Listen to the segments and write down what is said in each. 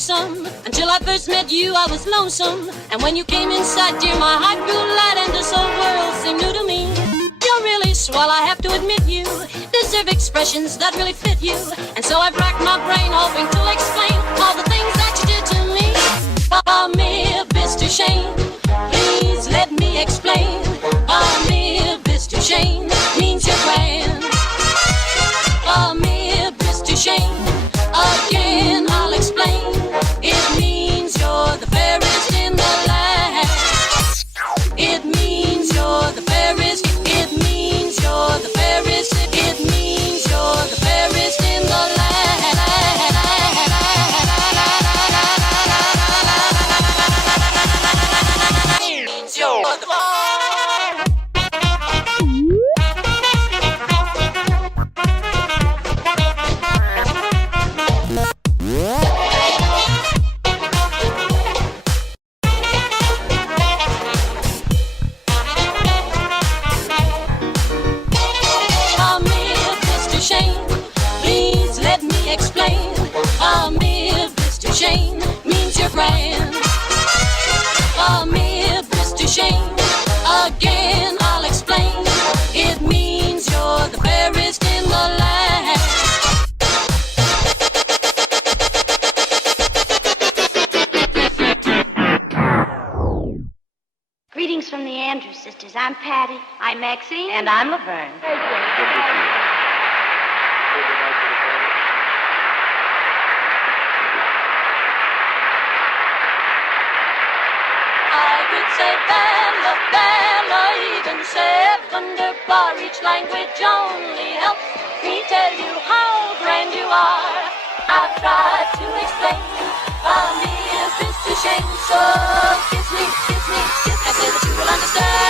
lonesome. Until I first met you, I was lonesome. And when you came inside, dear, my heart grew light and this whole world seemed new to me. You're really swell, I have to admit you deserve expressions that really fit you. And so I've racked my brain hoping to explain all the things that you did to me. Amir, Mr. Shane, please let me explain. Amir, Mr. Shane means you're grand. Amir, Mr. Shane, again I'll explain. It means you're the fairest in the land. It means you're the fairest. It means you're the fairest. It means you're the fairest in the land. It means you're the explain. Amir, Mr. Shane means you're grand. Amir, Mr. Shane, again I'll explain. It means you're the fairest in the land. Greetings from the Andrews sisters. I'm Patty. I'm Maxine. And I'm Laverne. Say Bella, Bella, even say Wunderbar. Each language only helps me tell you how grand you are. I've tried to explain. Amir, Mr. Shane, so kiss me, kiss me, kiss me. I say that you will understand.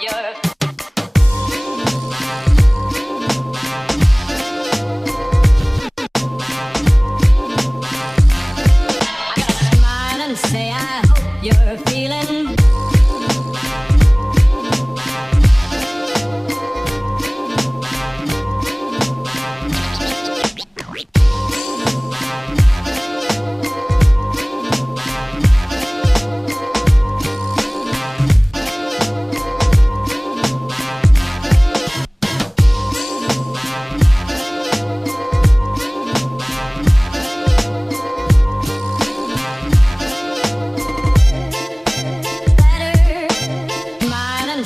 you're say I hope you're feeling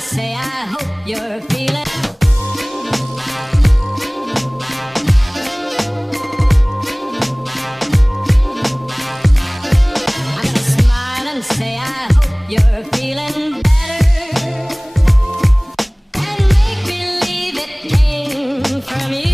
say I hope you're feeling I'm gonna smile and say I hope you're feeling better and make believe it came from you.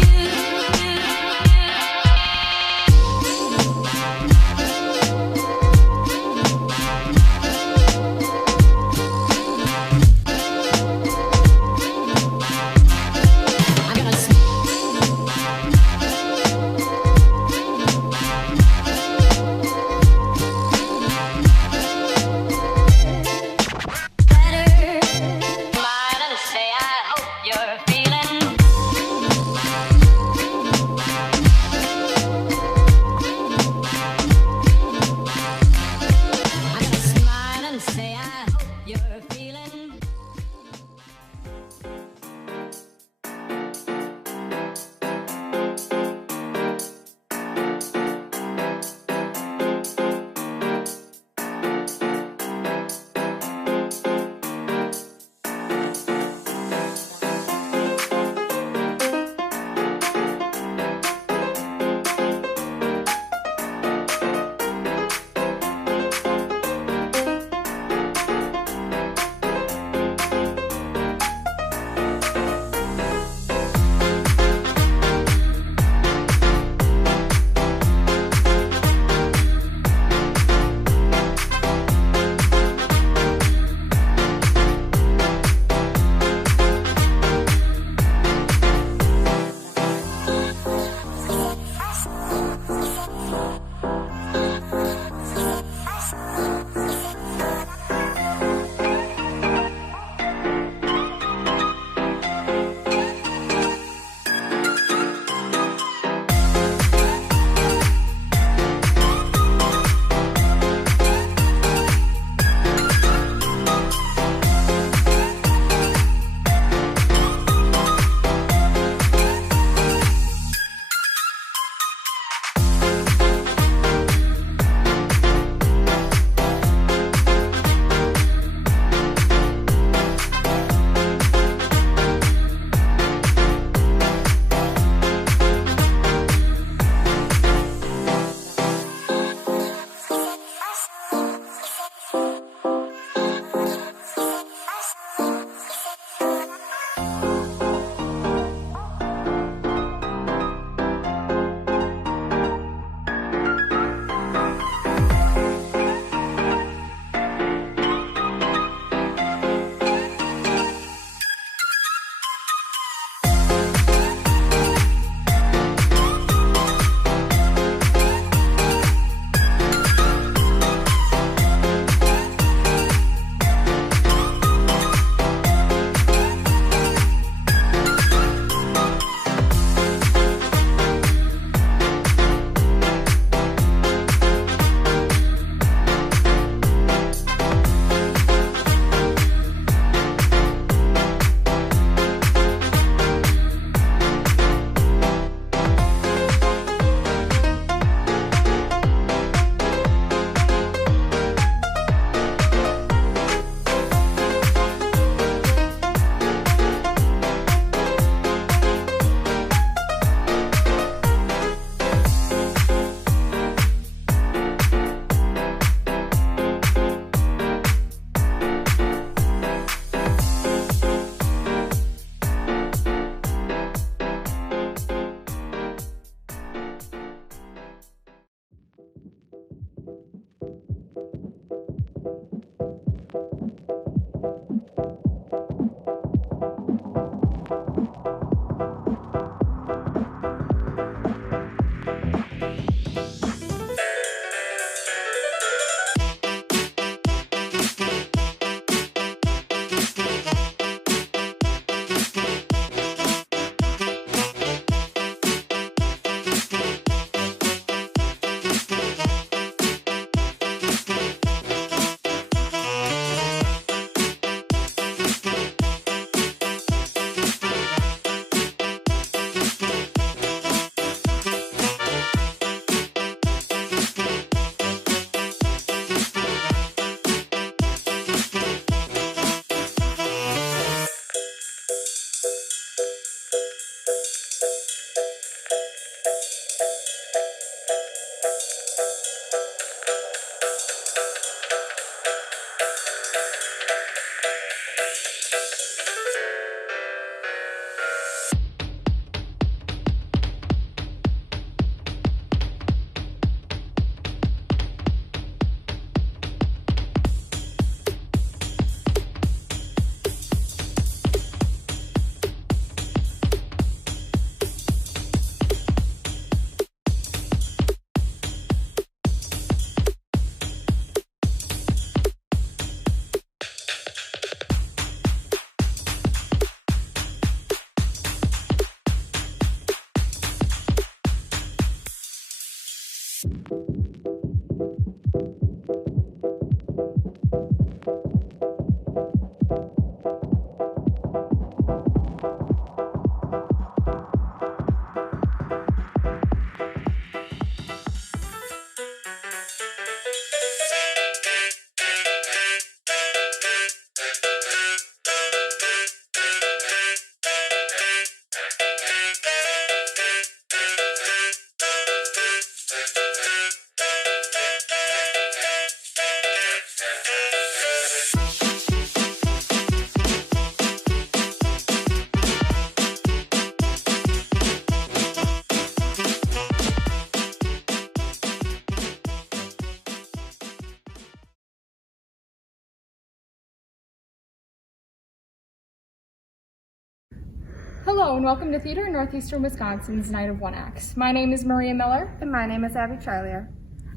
Hello and welcome to Theater in Northeastern Wisconsin's Night of One Acts. My name is Maria Miller. And my name is Abby Charlier.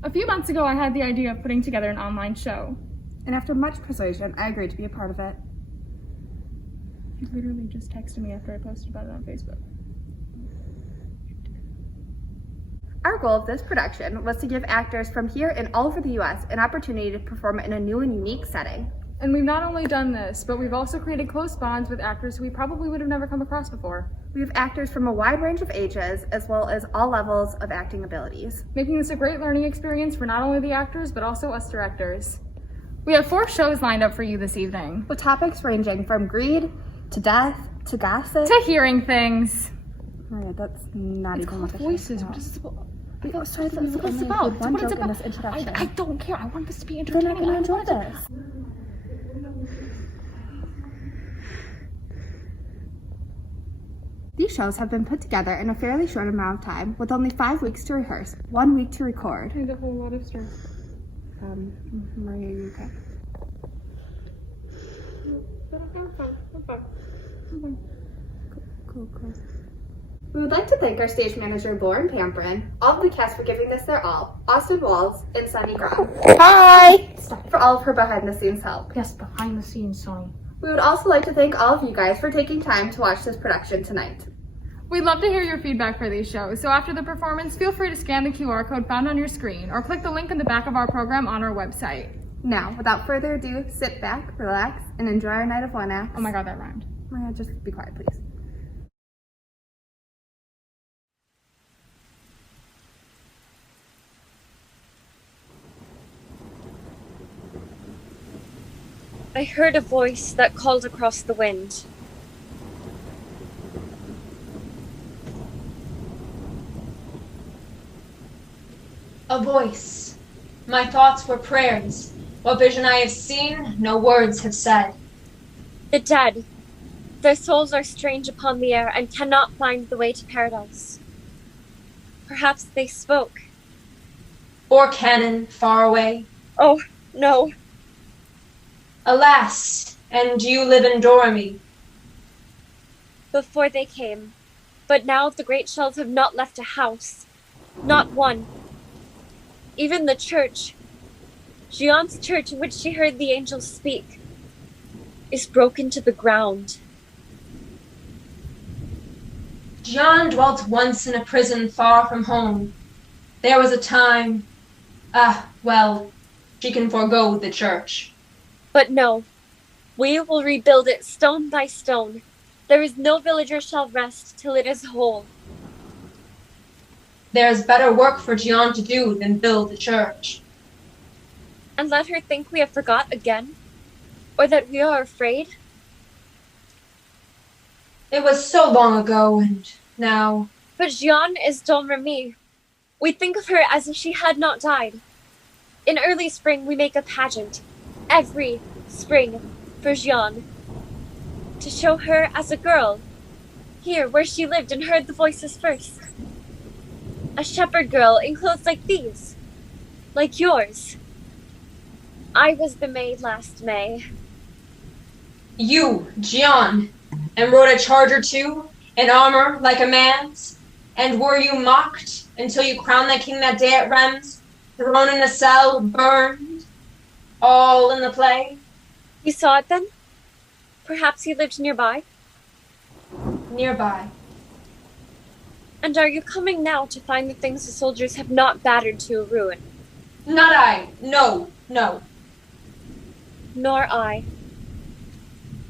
A few months ago I had the idea of putting together an online show. And after much persuasion, I agreed to be a part of it. You literally just texted me after I posted about it on Facebook. Our goal of this production was to give actors from here and all over the U.S. an opportunity to perform in a new and unique setting. And we've not only done this, but we've also created close bonds with actors who we probably would have never come across before. We have actors from a wide range of ages, as well as all levels of acting abilities, making this a great learning experience for not only the actors, but also us directors. We have 4 shows lined up for you this evening, with topics ranging from greed, to death, to gossip, to hearing things. Maria, that's not it's even called what Voices. What is this about? I thought it's about. One joke in this introduction. I don't care. I want this to be Then entertaining. I'm going to enjoy this. These shows have been put together in a fairly short amount of time, with only 5 weeks to rehearse, 1 week to record. There's a whole lot of stress. Maria, you okay? Cool. We would like to thank our stage manager, Lauren Pamprin, all of the cast for giving this their all, Austin Walls, and Sunny Graham. Hi! For all of her behind-the-scenes help. Yes, behind the scenes, Sonny. We would also like to thank all of you guys for taking time to watch this production tonight. We'd love to hear your feedback for these shows, so after the performance, feel free to scan the QR code found on your screen or click the link in the back of our program on our website. Now, without further ado, sit back, relax, and enjoy our Night of One Acts. Oh my god, that rhymed. Maria, just be quiet, please. I heard a voice that called across the wind. A voice. My thoughts were prayers. What vision I have seen, no words have said. The dead. Their souls are strange upon the air and cannot find the way to paradise. Perhaps they spoke. Or cannon, far away. Oh, no. Alas, and you live in Dormy. Before they came. But now the great shells have not left a house. Not one. Even the church, Gion's church in which she heard the angels speak, is broken to the ground. Gian dwelt once in a prison far from home. There was a time... she can forego the church. But no, we will rebuild it stone by stone. There is no villager shall rest till it is whole. There is better work for Gian to do than build the church. And let her think we have forgot again? Or that we are afraid? It was so long ago, and now... But Gian is Don Remy. We think of her as if she had not died. In early spring we make a pageant. Every spring for Gian. To show her as a girl. Here, where she lived and heard the voices first. A shepherd girl in clothes like these. Like yours. I was the maid last May. You, Gian, and rode a charger too, in armor like a man's? And were you mocked until you crowned the king that day at Rems, thrown in a cell, burned, all in the play? You saw it then? Perhaps he lived nearby? Nearby. And are you coming now to find the things the soldiers have not battered to a ruin? Not I. No. Nor I.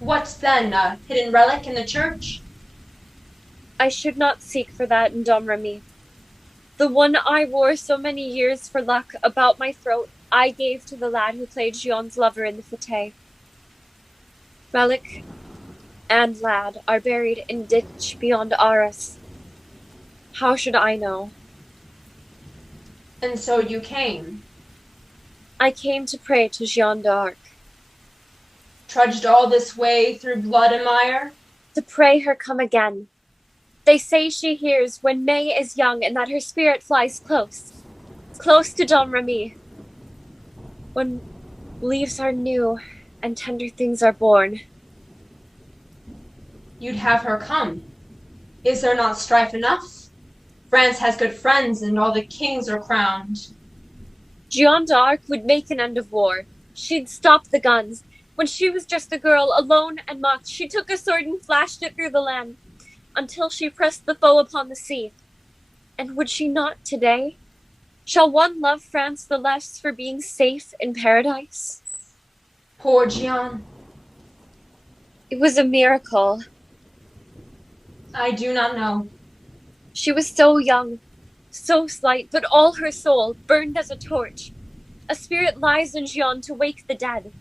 What then, a hidden relic in the church? I should not seek for that in Dom Remy. The one I wore so many years for luck about my throat, I gave to the lad who played Gion's lover in the fete. Relic and lad are buried in ditch beyond Arras. How should I know? And so you came. I came to pray to Jeanne d'Arc. Trudged all this way through blood and mire? To pray her come again. They say she hears when May is young and that her spirit flies close to Don Remy. When leaves are new and tender things are born. You'd have her come. Is there not strife enough? France has good friends, and all the kings are crowned. Jeanne d'Arc would make an end of war. She'd stop the guns. When she was just a girl, alone and mocked, she took a sword and flashed it through the land, until she pressed the foe upon the sea. And would she not today? Shall one love France the less for being safe in paradise? Poor Jeanne. It was a miracle. I do not know. She was so young, so slight, but all her soul burned as a torch. A spirit lies in Jeanne to wake the dead.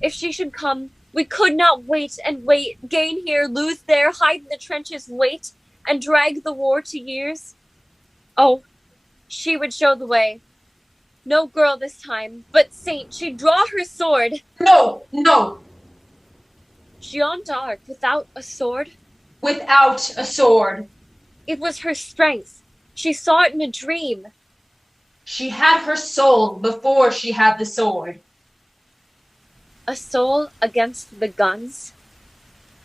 If she should come, we could not wait and wait, gain here, lose there, hide in the trenches, wait, and drag the war to years. Oh, she would show the way. No girl this time, but saint, she'd draw her sword. No, no. Jeanne d'Arc without a sword? Without a sword. It was her strength. She saw it in a dream. She had her soul before she had the sword. A soul against the guns?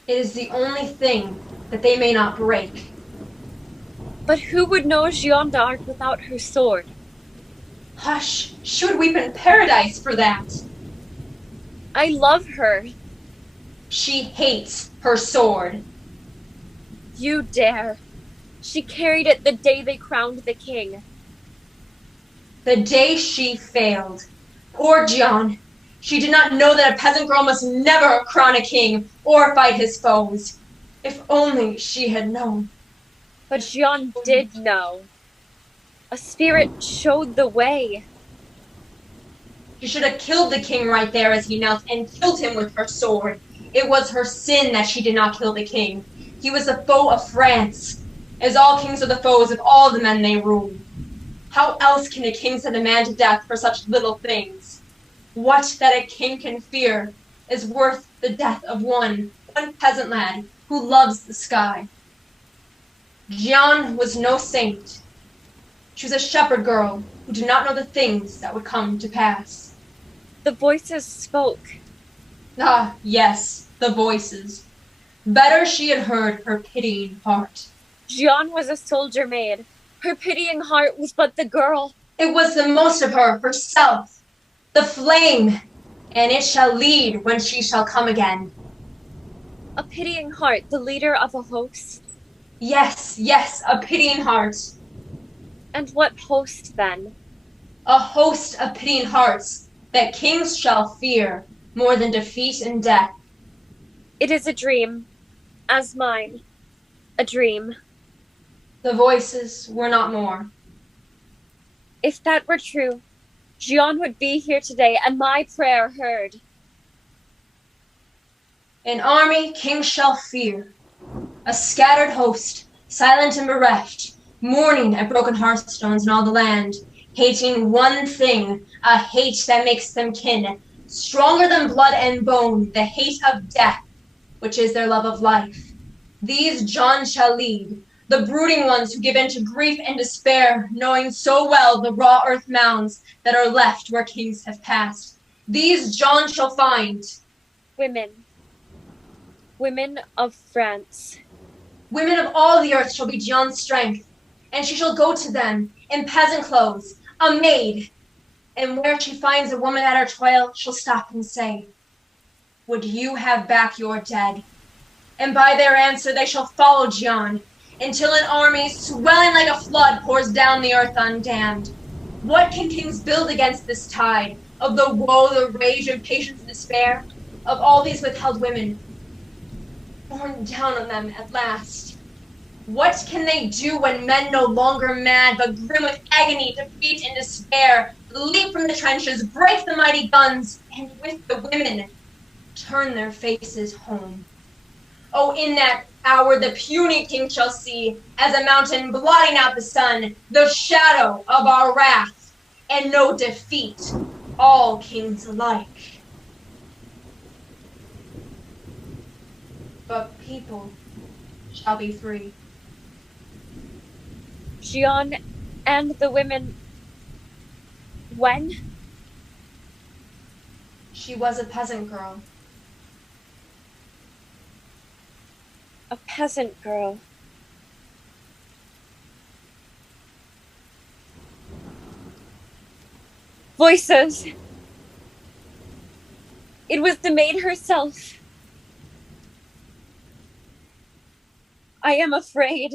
It is the only thing that they may not break. But who would know Jeanne d'Arc without her sword? Hush, she would weep in paradise for that. I love her. She hates her sword. You dare. She carried it the day they crowned the king. The day she failed. Poor Jeanne. She did not know that a peasant girl must never crown a king or fight his foes. If only she had known. But Jeanne did know. A spirit showed the way. She should have killed the king right there as he knelt and killed him with her sword. It was her sin that she did not kill the king. He was the foe of France, as all kings are the foes of all the men they rule. How else can a king send a man to death for such little things? What that a king can fear is worth the death of one peasant lad who loves the sky. Jeanne was no saint. She was a shepherd girl who did not know the things that would come to pass. The voices spoke. Ah, yes, the voices. Better she had heard her pitying heart. Jeanne was a soldier maid. Her pitying heart was but the girl. It was the most of her, herself, the flame, and it shall lead when she shall come again. A pitying heart, the leader of a host. Yes, yes, a pitying heart. And what host, then? A host of pitying hearts that kings shall fear more than defeat and death. It is a dream, as mine. A dream. The voices were not more. If that were true, Jeanne would be here today and my prayer heard. An army kings shall fear, a scattered host, silent and bereft, mourning at broken hearthstones in all the land, hating one thing, a hate that makes them kin, stronger than blood and bone, the hate of death, which is their love of life. These Jeanne shall lead, the brooding ones who give in to grief and despair, knowing so well the raw earth mounds that are left where kings have passed. These Jeanne shall find. Women. Women of France. Women of all the earth shall be Jeanne's strength, and she shall go to them in peasant clothes, a maid. And where she finds a woman at her toil, she'll stop and say, "Would you have back your dead?" And by their answer they shall follow Jeanne, until an army swelling like a flood pours down the earth undammed. What can kings build against this tide of the woe, the rage, impatience, and despair of all these withheld women, borne down on them at last? What can they do when men no longer mad, but grim with agony, defeat, and despair, leap from the trenches, break the mighty guns, and with the women turn their faces home? Oh, in that hour the puny king shall see, as a mountain blotting out the sun, the shadow of our wrath, and know defeat, all kings alike. But people shall be free. Jeanne and the women. When? She was a peasant girl. A peasant girl. Voices. It was the maid herself. I am afraid.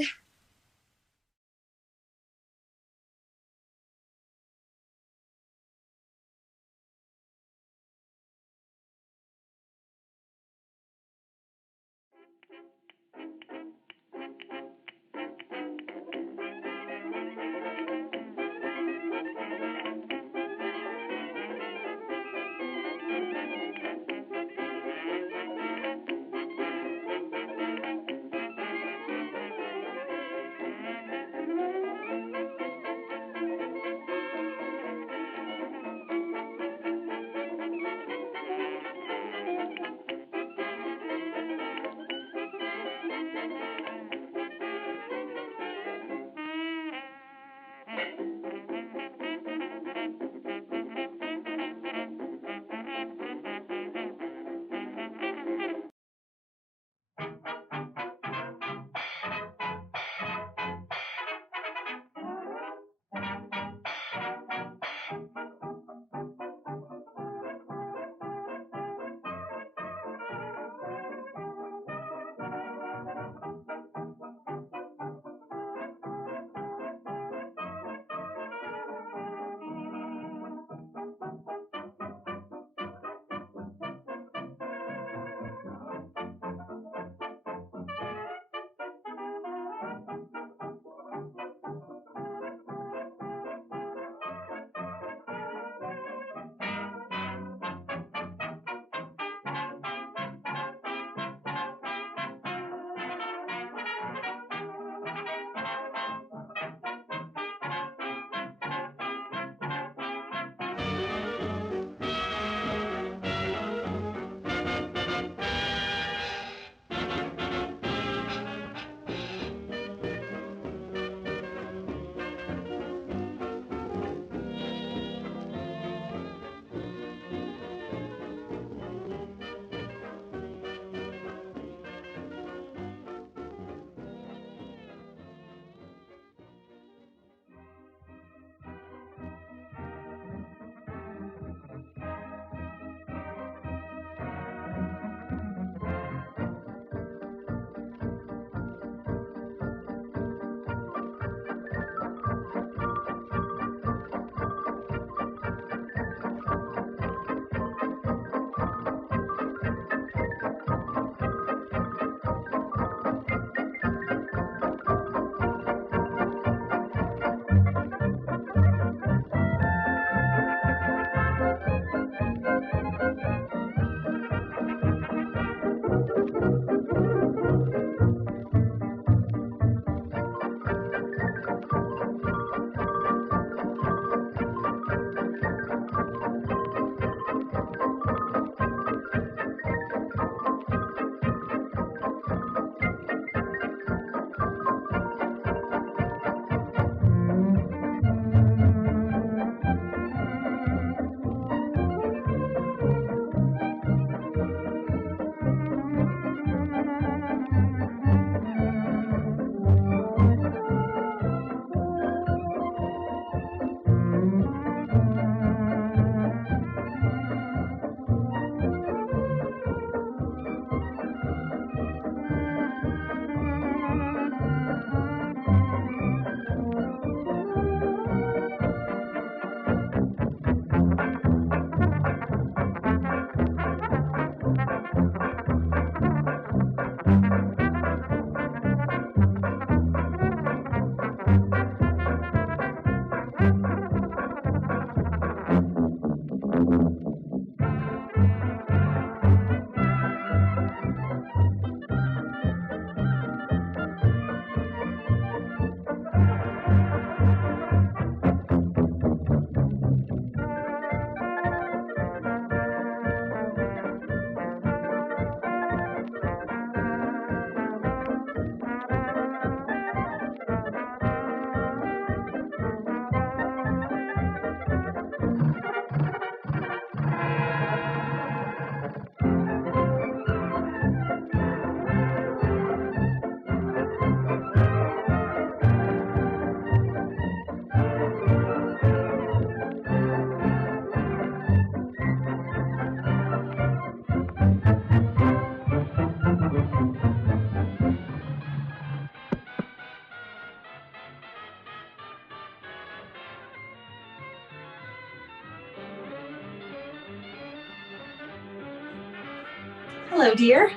Hello, dear.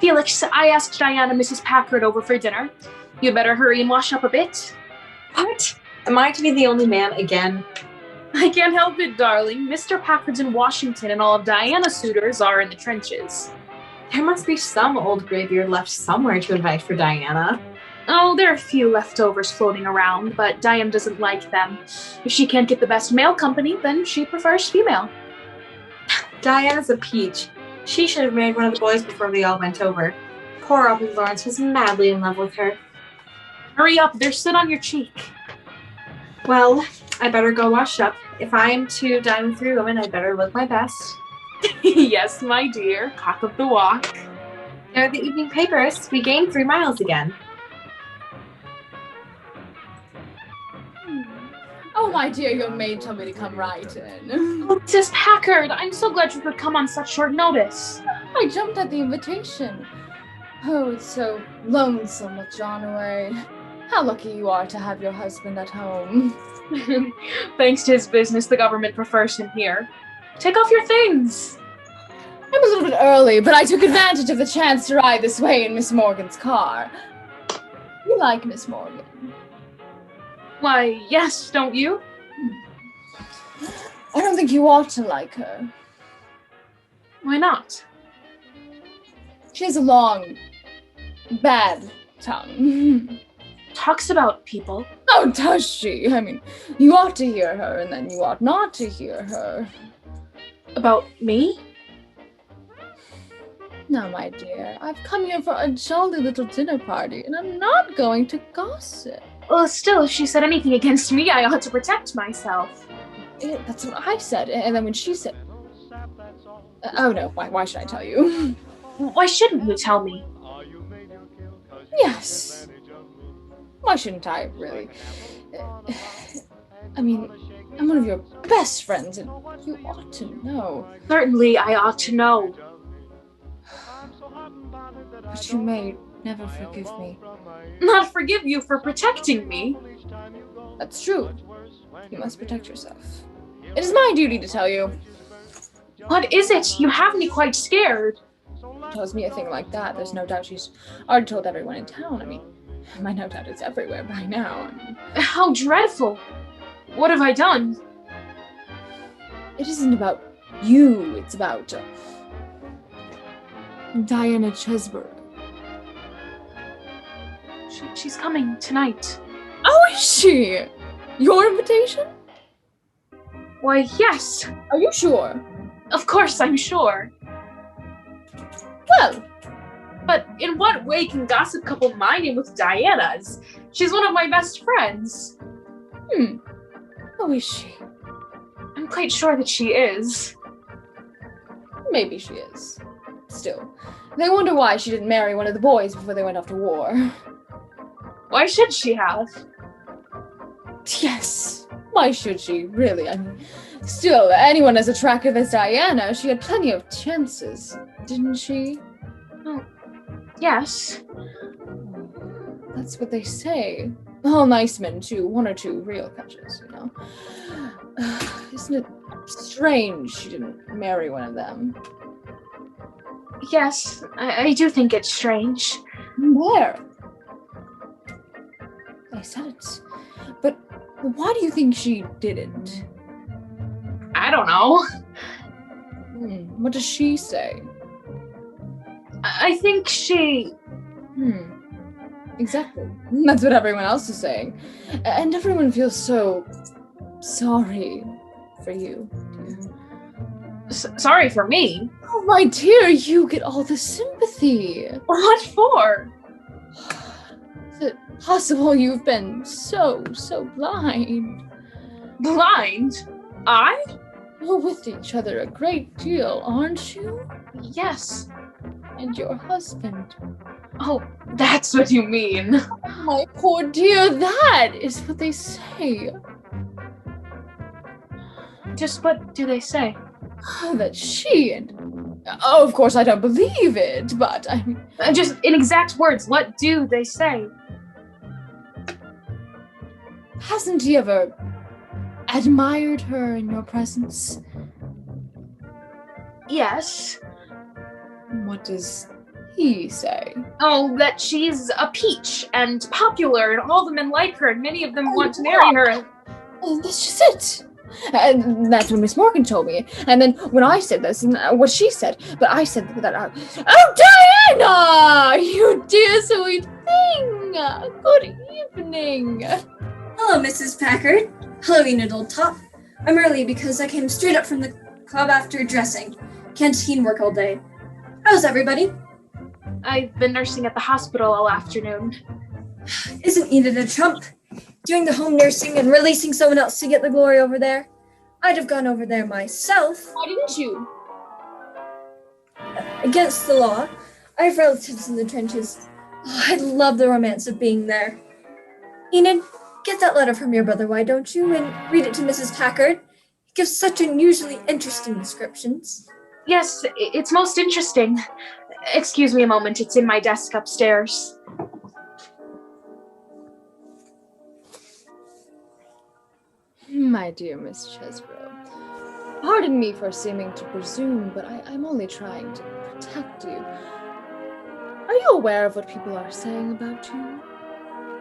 Felix, I asked Diana and Mrs. Packard over for dinner. You'd better hurry and wash up a bit. What? Am I to be the only man again? I can't help it, darling. Mr. Packard's in Washington and all of Diana's suitors are in the trenches. There must be some old graybeard left somewhere to invite for Diana. Oh, there are a few leftovers floating around, but Diane doesn't like them. If she can't get the best male company, then she prefers female. Diana's a peach. She should have married one of the boys before they all went over. Poor Aubrey Lawrence was madly in love with her. Hurry up, they're stood on your cheek. Well, I better go wash up. If I am to dine with 3 women, I'd better look my best. Yes, my dear, cock of the walk. There are the evening papers. We gained 3 miles again. Oh, my dear, your maid told me to come right in. Oh, Mrs. Packard, I'm so glad you could come on such short notice. I jumped at the invitation. Oh, it's so lonesome with John away. How lucky you are to have your husband at home. Thanks to his business, the government prefers him here. Take off your things. I'm a little bit early, but I took advantage of the chance to ride this way in Miss Morgan's car. You like Miss Morgan? Why, yes, don't you? I don't think you ought to like her. Why not? She has a long, bad tongue. Talks about people. Oh, does she? I mean, you ought to hear her, and then you ought not to hear her. About me? Now, my dear, I've come here for a jolly little dinner party, and I'm not going to gossip. Well, still, if she said anything against me, I ought to protect myself. That's what I said, and then when she said... oh, no, why should I tell you? Why shouldn't you tell me? Yes. Why shouldn't I, really? I mean, I'm one of your best friends, and you ought to know. Certainly, I ought to know. But you may never forgive me. Not forgive you for protecting me. That's true. You must protect yourself. It is my duty to tell you. What is it? You have me quite scared. Tells me a thing like that, there's no doubt she's already told everyone in town. I mean, my no doubt is everywhere by now. How dreadful. What have I done? It isn't about you, it's about Diana Chesberg. She's coming tonight. Oh, is she? Your invitation? Why, yes. Are you sure? Of course I'm sure. Well, but in what way can gossip couple my name with Diana's? She's one of my best friends. Oh, is she? I'm quite sure that she is. Maybe she is. Still, they wonder why she didn't marry one of the boys before they went off to war. Why should she have? Yes. Why should she, really? I mean, still, anyone as attractive as Diana, she had plenty of chances, didn't she? Oh, yes. That's what they say. All nice men, too. 1 or 2 real catches, you know. Isn't it strange she didn't marry one of them? Yes, I do think it's strange. Where? I said it. But why do you think she didn't? I don't know. What does she say? I think she... Exactly. That's what everyone else is saying. And everyone feels so sorry for you. Sorry for me? Oh, my dear, you get all the sympathy. What for? Is it possible you've been so blind? Blind? I? You're with each other a great deal, aren't you? Yes. And your husband. Oh, that's what you mean. My poor dear, that is what they say. Just what do they say? That she and... Oh, of course I don't believe it, but I mean... Just in exact words, what do they say? Hasn't he ever admired her in your presence? Yes. What does he say? Oh, that she's a peach and popular, and all the men like her, and many of them want to marry her. Oh, that's just it. And that's what Miss Morgan told me. And then when I said this, and what she said, but I said that, oh, Diana! You dear sweet thing! Good evening. Hello, Mrs. Packard. Hello, Enid, old top. I'm early because I came straight up from the club after dressing. Canteen work all day. How's everybody? I've been nursing at the hospital all afternoon. Isn't Enid a trump? Doing the home nursing and releasing someone else to get the glory over there. I'd have gone over there myself. Why didn't you? Against the law. I have relatives in the trenches. Oh, I'd love the romance of being there. Enid, get that letter from your brother, why don't you, and read it to Mrs. Packard. He gives such unusually interesting descriptions. Yes, it's most interesting. Excuse me a moment, it's in my desk upstairs. My dear Miss Chesbrough, pardon me for seeming to presume, but I'm only trying to protect you. Are you aware of what people are saying about you?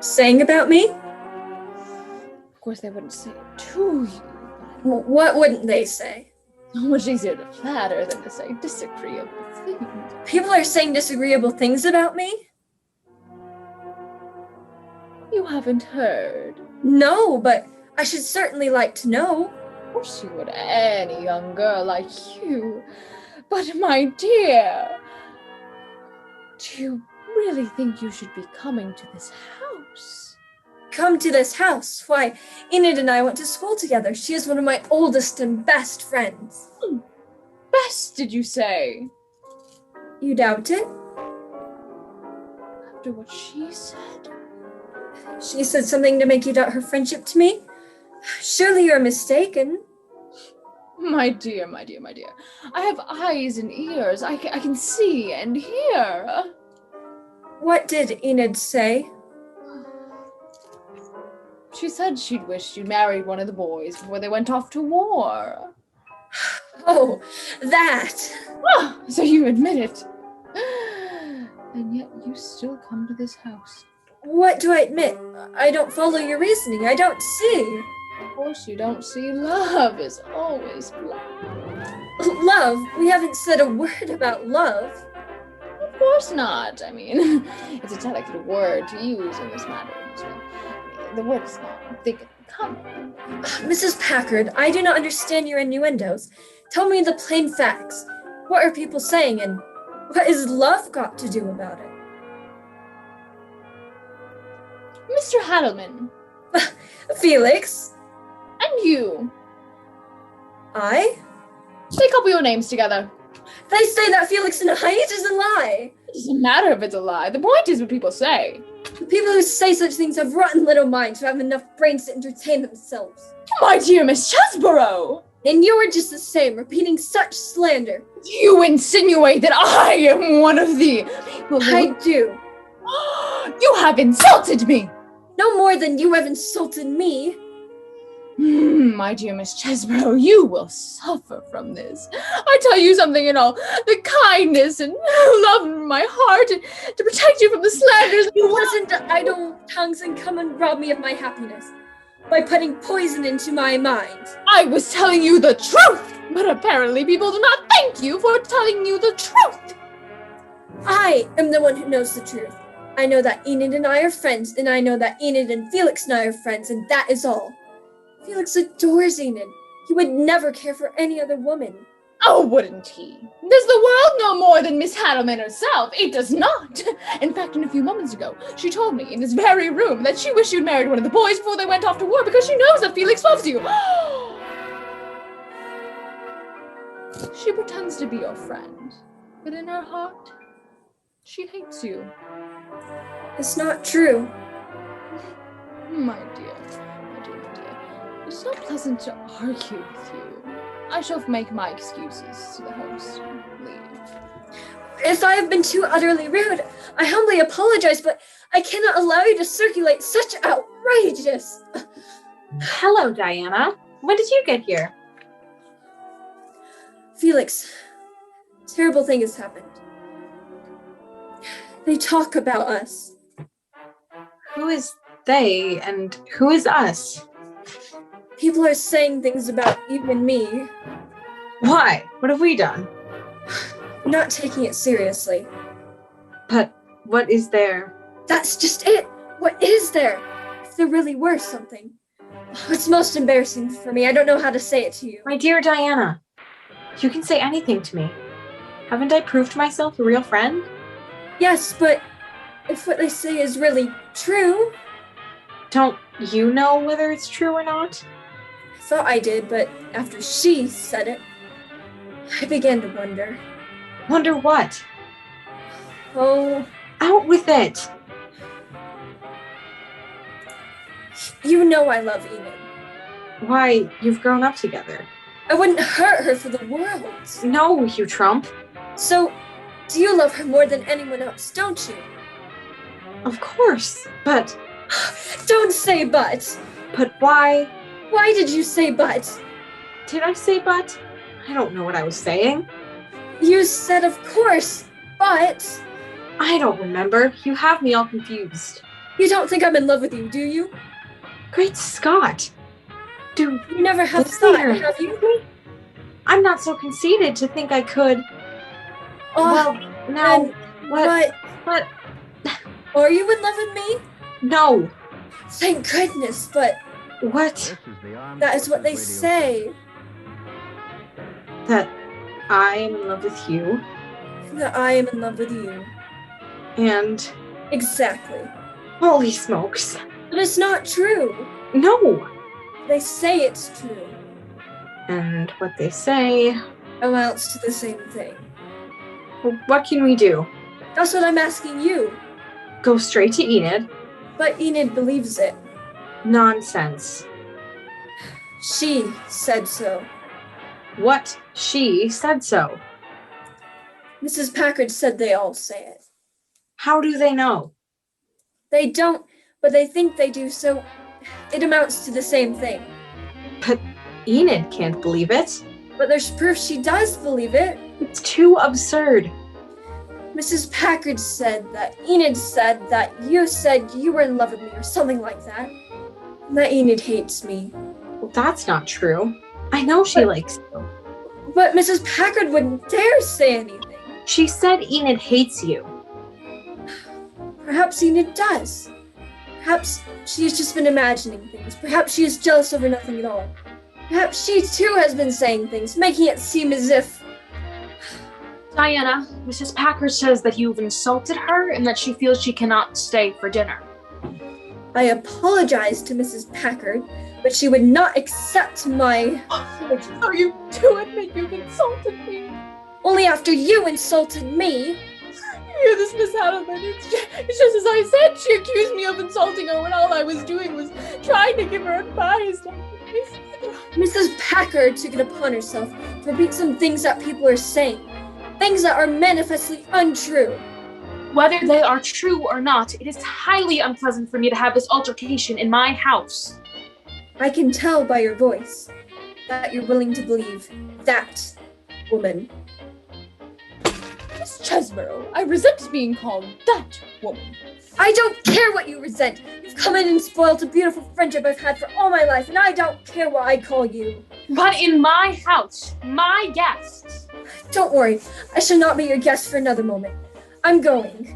Saying about me? Of course, they wouldn't say it to you. What wouldn't they say? So much easier to flatter than to say disagreeable things. People are saying disagreeable things about me? You haven't heard. No, but I should certainly like to know. Of course you would, any young girl like you. But my dear, do you really think you should be coming to this house? Come to this house? Why, Enid and I went to school together. She is one of my oldest and best friends. Best, did you say? You doubt it? After what she said? She said something to make you doubt her friendship to me? Surely you're mistaken. My dear, my dear, my dear. I have eyes and ears. I can see and hear. What did Enid say? She said she'd wished you'd married one of the boys before they went off to war. Oh, that! Oh, so you admit it. And yet you still come to this house. What do I admit? I don't follow your reasoning. I don't see. Of course you don't see. Love is always blind. Love? We haven't said a word about love. Of course not. I mean, it's a delicate word to use in this matter. The word is not thick and common. Mrs. Packard, I do not understand your innuendos. Tell me the plain facts. What are people saying, and what has love got to do about it? Mr. Hadelman. Felix? And you. I? They couple your names together. They say that Felix and I, it is a lie. It doesn't matter if it's a lie. The point is what people say. The people who say such things have rotten little minds who have enough brains to entertain themselves. My dear Miss Chesborough! And you are just the same, repeating such slander. You insinuate that I am one of the people who... I do. You have insulted me! No more than you have insulted me. My dear Miss Chesborough, you will suffer from this. I tell you something in all the kindness and love in my heart to protect you from the slanders. You listen to idle tongues and come and rob me of my happiness by putting poison into my mind. I was telling you the truth, but apparently people do not thank you for telling you the truth. I am the one who knows the truth. I know that Enid and I are friends, and I know that Enid and Felix and I are friends, and that is all. Felix adores Enid. He would never care for any other woman. Oh, wouldn't he? Does the world know more than Miss Hadelman herself? It does not. In fact, in a few moments ago, she told me in this very room that she wished you'd married one of the boys before they went off to war because she knows that Felix loves you. She pretends to be your friend, but in her heart, she hates you. It's not true. My dear. It's not pleasant to argue with you. I shall make my excuses to the host and leave. If I have been too utterly rude, I humbly apologize, but I cannot allow you to circulate such outrageous... Hello, Diana. When did you get here? Felix, terrible thing has happened. They talk about us. Who is they and who is us? People are saying things about you and me. Why? What have we done? Not taking it seriously. But what is there? That's just it. What is there? If there really were something. It's most embarrassing for me. I don't know how to say it to you. My dear Diana, you can say anything to me. Haven't I proved myself a real friend? Yes, but if what they say is really true... Don't you know whether it's true or not? I thought I did, but after she said it, I began to wonder. Wonder what? Oh, Out with it! you know I love Enid. Why, you've grown up together. I wouldn't hurt her for the world. No, you trump. So, do you love her more than anyone else, don't you? Of course, but... Don't say but. But why? Why did you say but? Did I say but? I don't know what I was saying. You said of course, but... I don't remember. You have me all confused. You don't think I'm in love with you, do you? Great Scott! Do You never have Let's thought, see her. have you? I'm not so conceited to think I could. Oh, Well, now, and what? But are you in love with me? No. Thank goodness, but What? that is what they say. That I am in love with you, That I am in love with you. and Exactly. holy smokes. But it's not true. No. They say it's true. And what they say. Amounts to the same thing. Well, what can we do? That's what I'm asking you. Go straight to Enid? But Enid believes it. Nonsense. She said so. What? She said so. Mrs. Packard said they all say it. How do they know? They don't, but they think they do, so it amounts to the same thing. But Enid can't believe it. But there's proof she does believe it. It's too absurd. Mrs. Packard said that Enid said that you said you were in love with me or something like that. And that Enid hates me. Well, that's not true. I know she likes you. But Mrs. Packard wouldn't dare say anything. She said Enid hates you. Perhaps Enid does. Perhaps she has just been imagining things. Perhaps she is jealous over nothing at all. Perhaps she too has been saying things, making it seem as if... Diana, Mrs. Packard says that you've insulted her and that she feels she cannot stay for dinner. I apologized to Mrs. Packard, but she would not accept my apology. So you do admit you've insulted me? Only after you insulted me. Hear this, Miss Haddleman. It's just as I said. She accused me of insulting her when all I was doing was trying to give her advice. Mrs. Packard took it upon herself to repeat some things that people are saying. Things that are manifestly untrue. Whether they are true or not, it is highly unpleasant for me to have this altercation in my house. I can tell by your voice that you're willing to believe that woman. Miss Chesborough, I resent being called that woman. I don't care what you resent. You've come in and spoiled a beautiful friendship I've had for all my life, and I don't care what I call you. But in my house, my guests. Don't worry, I shall not be your guest for another moment. I'm going.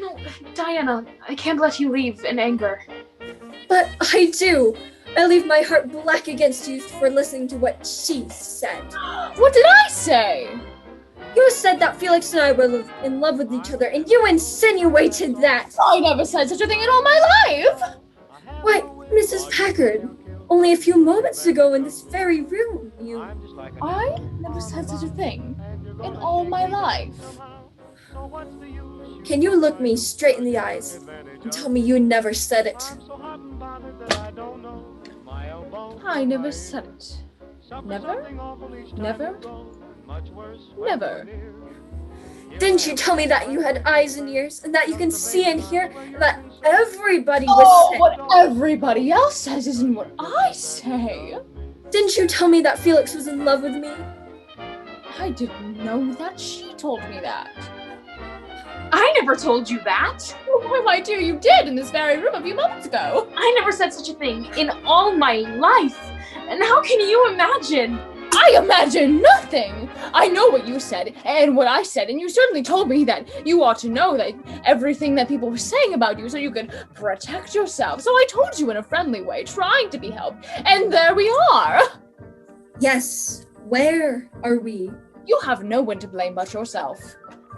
No, Diana, I can't let you leave in anger. But I do. I leave my heart black against you for listening to what she said. What did I say? You said that Felix and I were in love with each other, and you insinuated that. I never said such a thing in all my life. Why, Mrs. Packard, only a few moments ago in this very room, you... I never said such a thing in all my life. Can you look me straight in the eyes and tell me you never said it? I never said it. Never? Never? Never. Didn't you tell me that you had eyes and ears, and that you can see and hear, and that everybody was saying? What everybody else says isn't what I say. Didn't you tell me that Felix was in love with me? I didn't know that. She told me that. I never told you that. Why, my dear, you did in this very room a few moments ago. I never said such a thing in all my life. And how can you imagine? I imagine nothing. I know what you said and what I said, and you certainly told me that you ought to know that everything that people were saying about you so you could protect yourself. So I told you in a friendly way, trying to be helped, and there we are. Yes, where are we? You have no one to blame but yourself.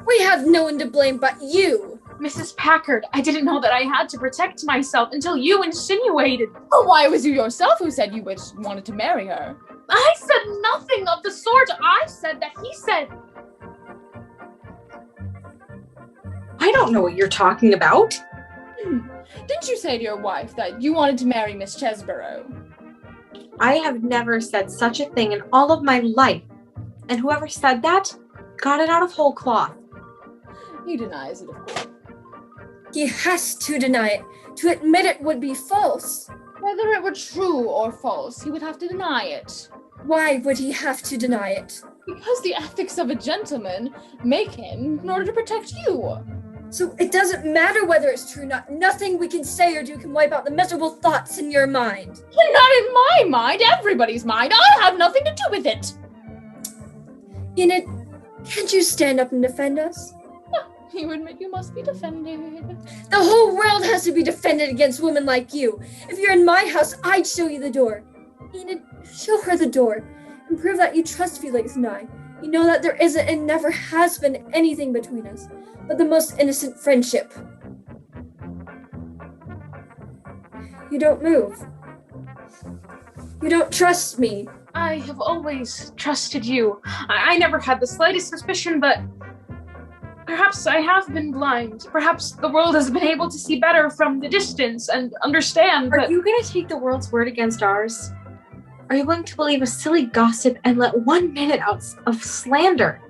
We have no one to blame but you. Mrs. Packard, I didn't know that I had to protect myself until you insinuated. Well, why, it was you yourself who said you wanted to marry her. I said nothing of the sort. I said that he said. I don't know what you're talking about. Didn't you say to your wife that you wanted to marry Miss Chesborough? I have never said such a thing in all of my life. And whoever said that got it out of whole cloth. He denies it, of course. He has to deny it. To admit it would be false. Whether it were true or false, he would have to deny it. Why would he have to deny it? Because the ethics of a gentleman make him in order to protect you. So it doesn't matter whether it's true or not. Nothing we can say or do can wipe out the miserable thoughts in your mind. Not in my mind, everybody's mind. I have nothing to do with it. Enid, can't you stand up and defend us? You admit you must be defended. The whole world has to be defended against women like you. If you're in my house, I'd show you the door. Enid, show her the door and prove that you trust Felix and I. You know that there isn't and never has been anything between us, but the most innocent friendship. You don't move. You don't trust me. I have always trusted you. I never had the slightest suspicion, but perhaps I have been blind. Perhaps the world has been able to see better from the distance and understand that— Are you going to take the world's word against ours? Are you going to believe a silly gossip and let 1 minute of slander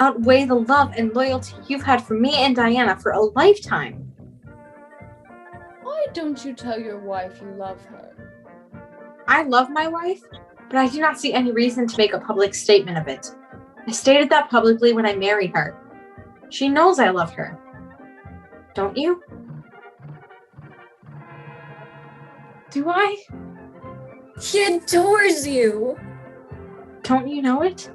outweigh the love and loyalty you've had for me and Diana for a lifetime? Why don't you tell your wife you love her? I love my wife, but I do not see any reason to make a public statement of it. I stated that publicly when I married her. She knows I love her. Don't you? Do I? He adores you. Don't you know it?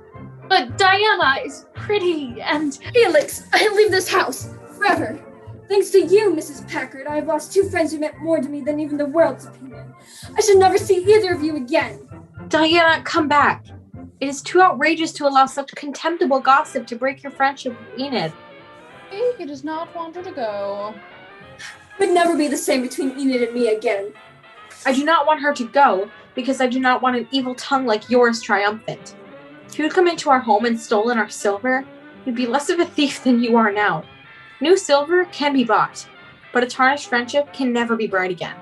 But Diana is pretty and— Felix, I leave this house forever. Thanks to you, Mrs. Packard, I have lost 2 friends who meant more to me than even the world's opinion. I should never see either of you again. Diana, come back. It is too outrageous to allow such contemptible gossip to break your friendship with Enid. He does not want her to go. It would never be the same between Enid and me again. I do not want her to go because I do not want an evil tongue like yours triumphant. If you had come into our home and stolen our silver, you'd be less of a thief than you are now. New silver can be bought, but a tarnished friendship can never be bright again.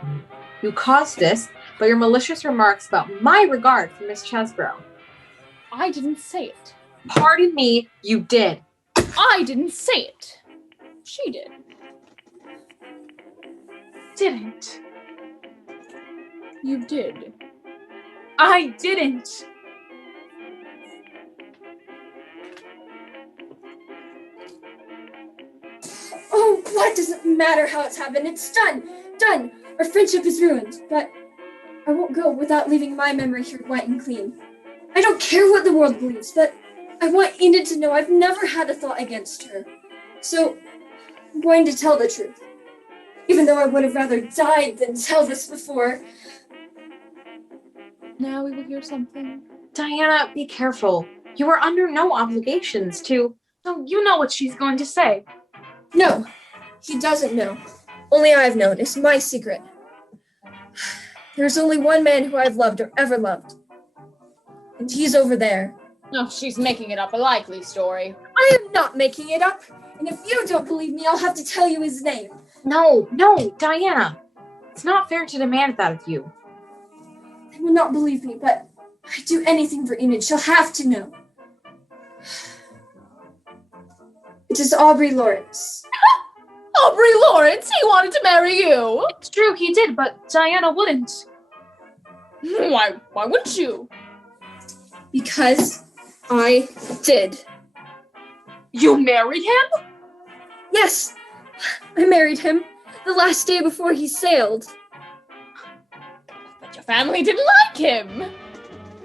You caused this by your malicious remarks about my regard for Miss Chesborough. I didn't say it. Pardon me, you did. I didn't say it. She did. Didn't. You did. I didn't. Oh, what does it matter how it's happened? It's done. Done. Our friendship is ruined, but I won't go without leaving my memory here white and clean. I don't care what the world believes, but I want Enid to know I've never had a thought against her. So, I'm going to tell the truth. Even though I would have rather died than tell this before. Now we will hear something. Diana, be careful. You are under no obligations to— Oh, you know what she's going to say. No, he doesn't know. Only I've known. It's my secret. There's only one man who I've loved or ever loved. And he's over there. No, she's making it up, a likely story. I am not making it up. And if you don't believe me, I'll have to tell you his name. No, Diana. It's not fair to demand that of you. They will not believe me, but I'd do anything for Enid. She'll have to know. It is Aubrey Lawrence. Aubrey Lawrence? He wanted to marry you. It's true, he did, but Diana wouldn't. Why wouldn't you? Because I did. You married him? Yes, I married him the last day before he sailed. But your family didn't like him.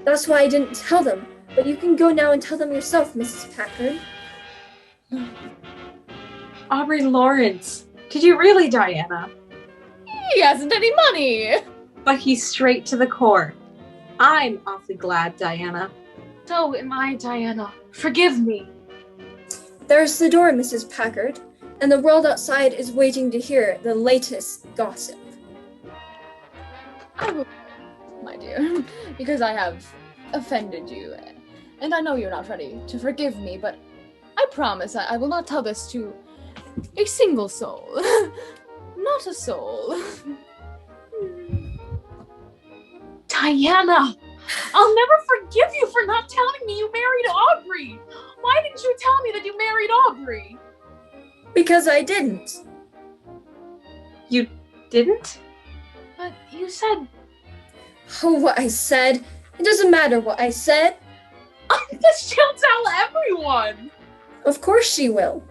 That's why I didn't tell them. But you can go now and tell them yourself, Mrs. Packard. Aubrey Lawrence. Did you really, Diana? He hasn't any money. But he's straight to the core. I'm awfully glad, Diana. So am I, Diana. Forgive me. There's the door, Mrs. Packard, and the world outside is waiting to hear the latest gossip. I will, my dear, because I have offended you, and I know you're not ready to forgive me, but I promise I will not tell this to a single soul. Not a soul. Diana! I'll never forgive you for not telling me you married Aubrey! Why didn't you tell me that you married Aubrey? Because I didn't. You didn't? But you said... Oh, what I said. It doesn't matter what I said. She'll tell everyone! Of course she will.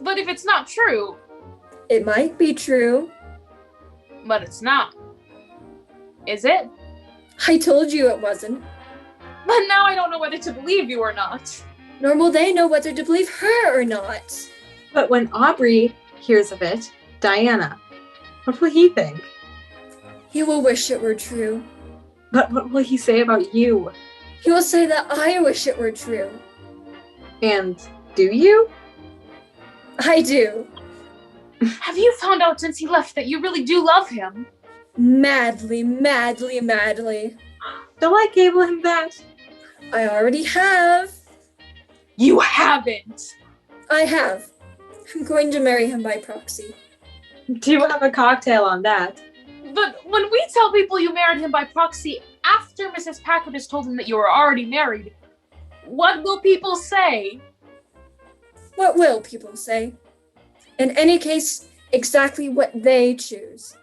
But if it's not true... It might be true. But it's not. Is it? I told you it wasn't. But now I don't know whether to believe you or not. Nor will they know whether to believe her or not. But when Aubrey hears of it, Diana, what will he think? He will wish it were true. But what will he say about you? He will say that I wish it were true. And do you? I do. Have you found out since he left that you really do love him? Madly, madly, madly. Don't I cable him that? I already have. You haven't! I have. I'm going to marry him by proxy. Do you have a cocktail on that? But when we tell people you married him by proxy after Mrs. Packard has told him that you were already married, what will people say? What will people say? In any case, exactly what they choose.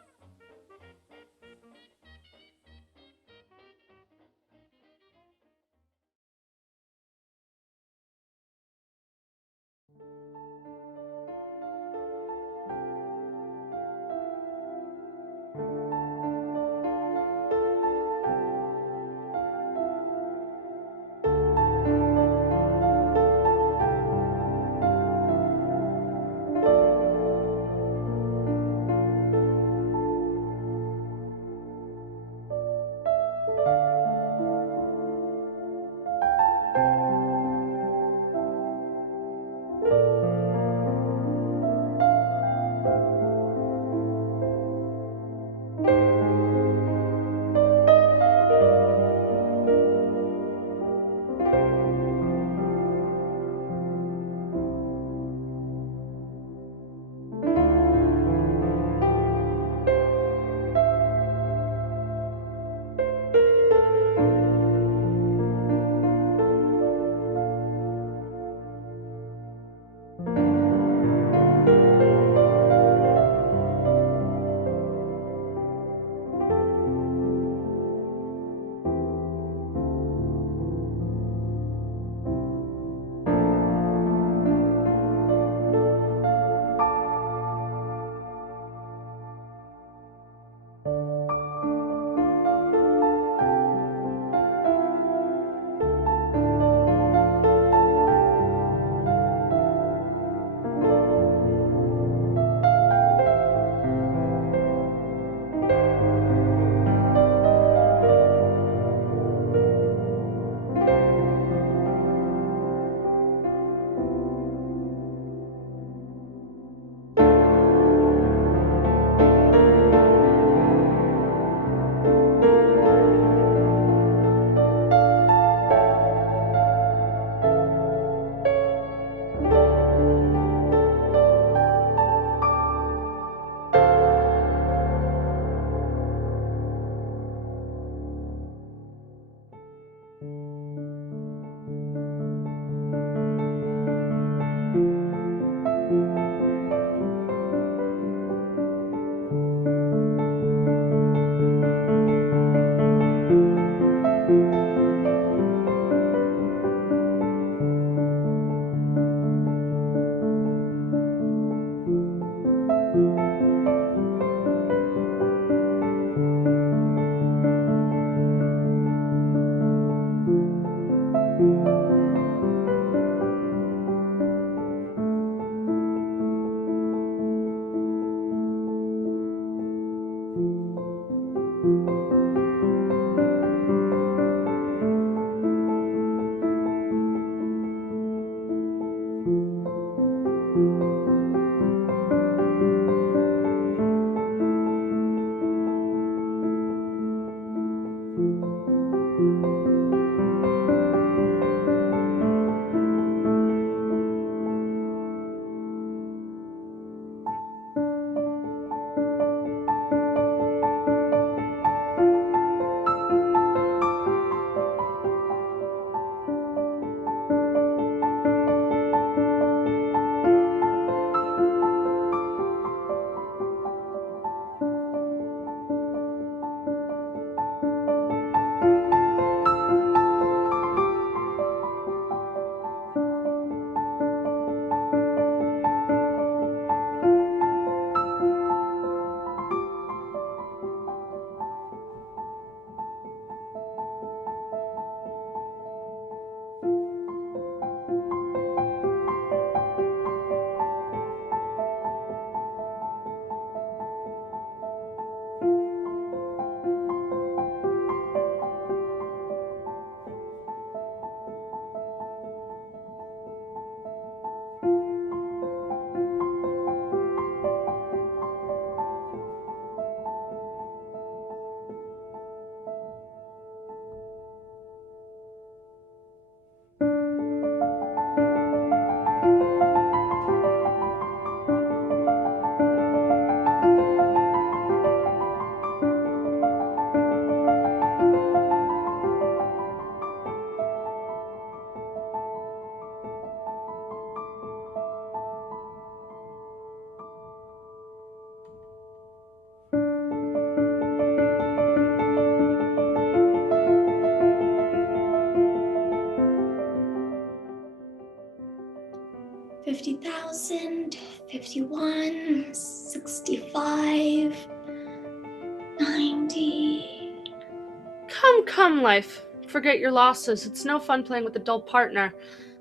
Come, life. Forget your losses. It's no fun playing with a dull partner.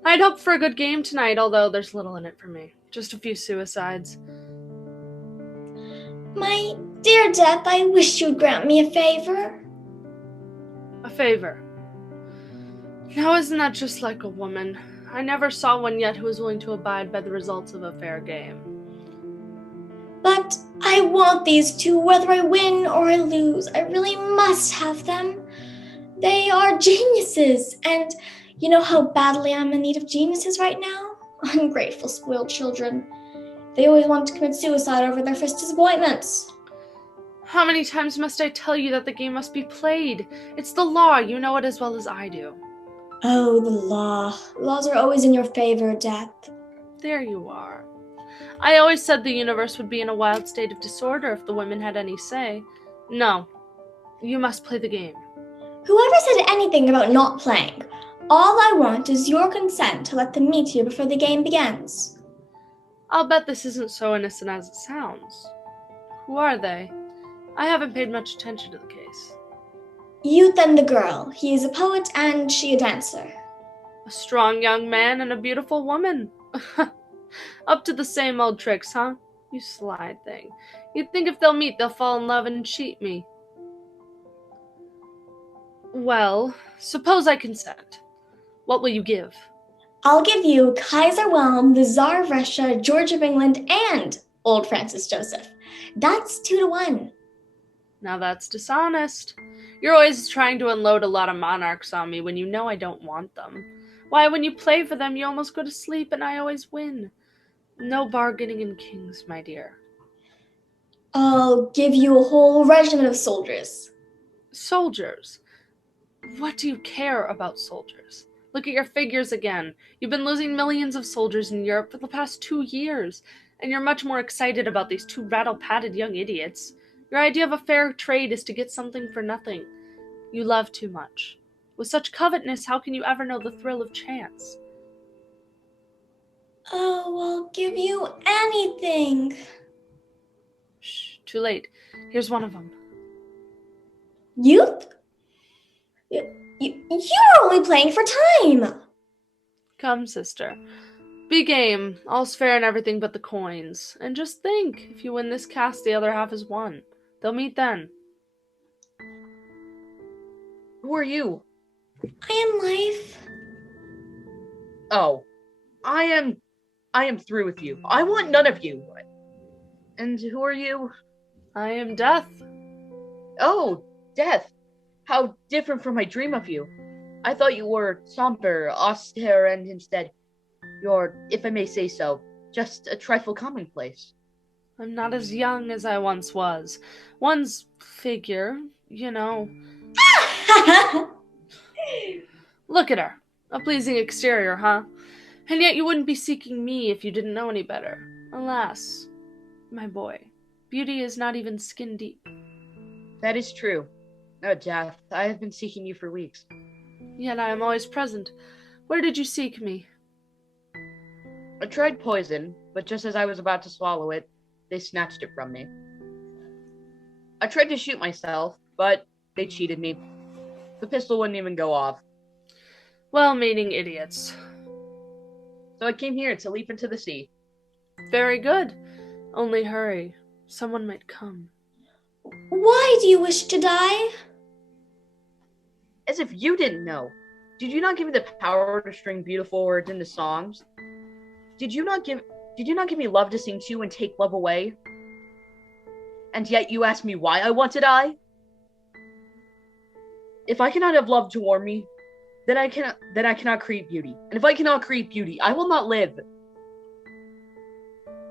I'd hoped for a good game tonight, although there's little in it for me. Just a few suicides. My dear Death, I wish you'd grant me a favor. A favor. Now isn't that just like a woman? I never saw one yet who was willing to abide by the results of a fair game. But I want these two, whether I win or I lose. I really must have them. They are geniuses, and you know how badly I'm in need of geniuses right now? Ungrateful, spoiled children. They always want to commit suicide over their first disappointments. How many times must I tell you that the game must be played? It's the law. You know it as well as I do. Oh, the law. Laws are always in your favor, Death. There you are. I always said the universe would be in a wild state of disorder if the women had any say. No. You must play the game. Whoever said anything about not playing? All I want is your consent to let them meet you before the game begins. I'll bet this isn't so innocent as it sounds. Who are they? I haven't paid much attention to the case. Youth and the girl. He is a poet and she a dancer. A strong young man and a beautiful woman. Up to the same old tricks, huh? You sly thing. You'd think if they'll meet, they'll fall in love and cheat me. Well, suppose I consent. What will you give? I'll give you Kaiser Wilhelm, the Tsar of Russia, George of England, and old Francis Joseph. That's 2-1. Now that's dishonest. You're always trying to unload a lot of monarchs on me when you know I don't want them. Why, when you play for them, you almost go to sleep and I always win. No bargaining in kings, my dear. I'll give you a whole regiment of soldiers. Soldiers? What do you care about soldiers? Look at your figures again. You've been losing millions of soldiers in Europe for the past 2 years, and you're much more excited about these two rattle-pated young idiots. Your idea of a fair trade is to get something for nothing. You love too much. With such covetousness, how can you ever know the thrill of chance? Oh, I'll give you anything. Shh, too late. Here's one of them. Youth? You're only playing for time. Come, sister. Be game. All's fair in everything but the coins. And just think, if you win this cast, the other half is won. They'll meet then. Who are you? I am Life. Oh, I am through with you. I want none of you. And who are you? I am Death. Oh, Death. How different from my dream of you. I thought you were somber, austere, and instead, you're, if I may say so, just a trifle commonplace. I'm not as young as I once was. One's figure, you know. Look at her. A pleasing exterior, huh? And yet you wouldn't be seeking me if you didn't know any better. Alas, my boy, beauty is not even skin deep. That is true. Oh, Death, I have been seeking you for weeks. Yet I am always present. Where did you seek me? I tried poison, but just as I was about to swallow it, they snatched it from me. I tried to shoot myself, but they cheated me. The pistol wouldn't even go off. Well-meaning idiots. So I came here to leap into the sea. Very good. Only hurry. Someone might come. Why do you wish to die? As if you didn't know. Did you not give me the power to string beautiful words into songs? Did you not give me love to sing to and take love away? And yet you ask me why I want to die? If I cannot have love to warm me, then I cannot create beauty. And if I cannot create beauty, I will not live.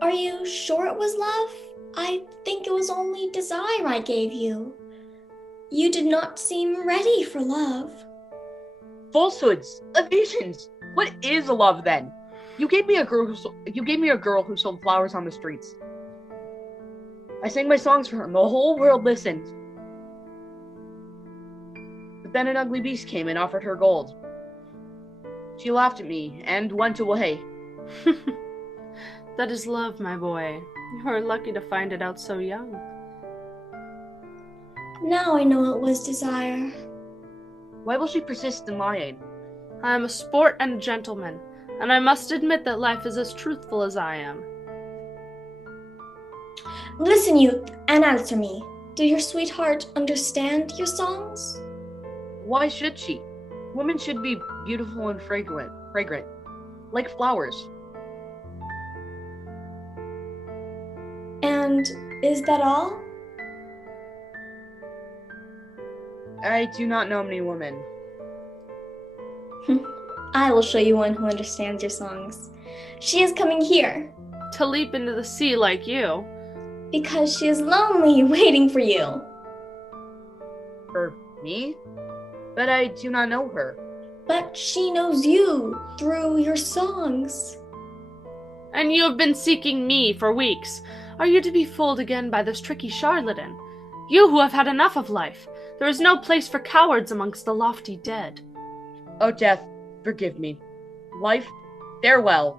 Are you sure it was love? I think it was only desire I gave you. You did not seem ready for love. Falsehoods, evasions. What is love then? You gave me a girl who sold flowers on the streets. I sang my songs for her, and the whole world listened. But then an ugly beast came and offered her gold. She laughed at me and went away. That is love, my boy. You are lucky to find it out so young. Now I know it was desire. Why will she persist in lying? I am a sport and a gentleman, and I must admit that life is as truthful as I am. Listen, youth, and answer me. Do your sweetheart understand your songs? Why should she? Women should be beautiful and fragrant, like flowers. And is that all? I do not know many women. I will show you one who understands your songs. She is coming here. To leap into the sea like you. Because she is lonely, waiting for you. For me? But I do not know her. But she knows you through your songs. And you have been seeking me for weeks. Are you to be fooled again by this tricky charlatan? You who have had enough of life. There is no place for cowards amongst the lofty dead. Oh, death, forgive me. Life, farewell.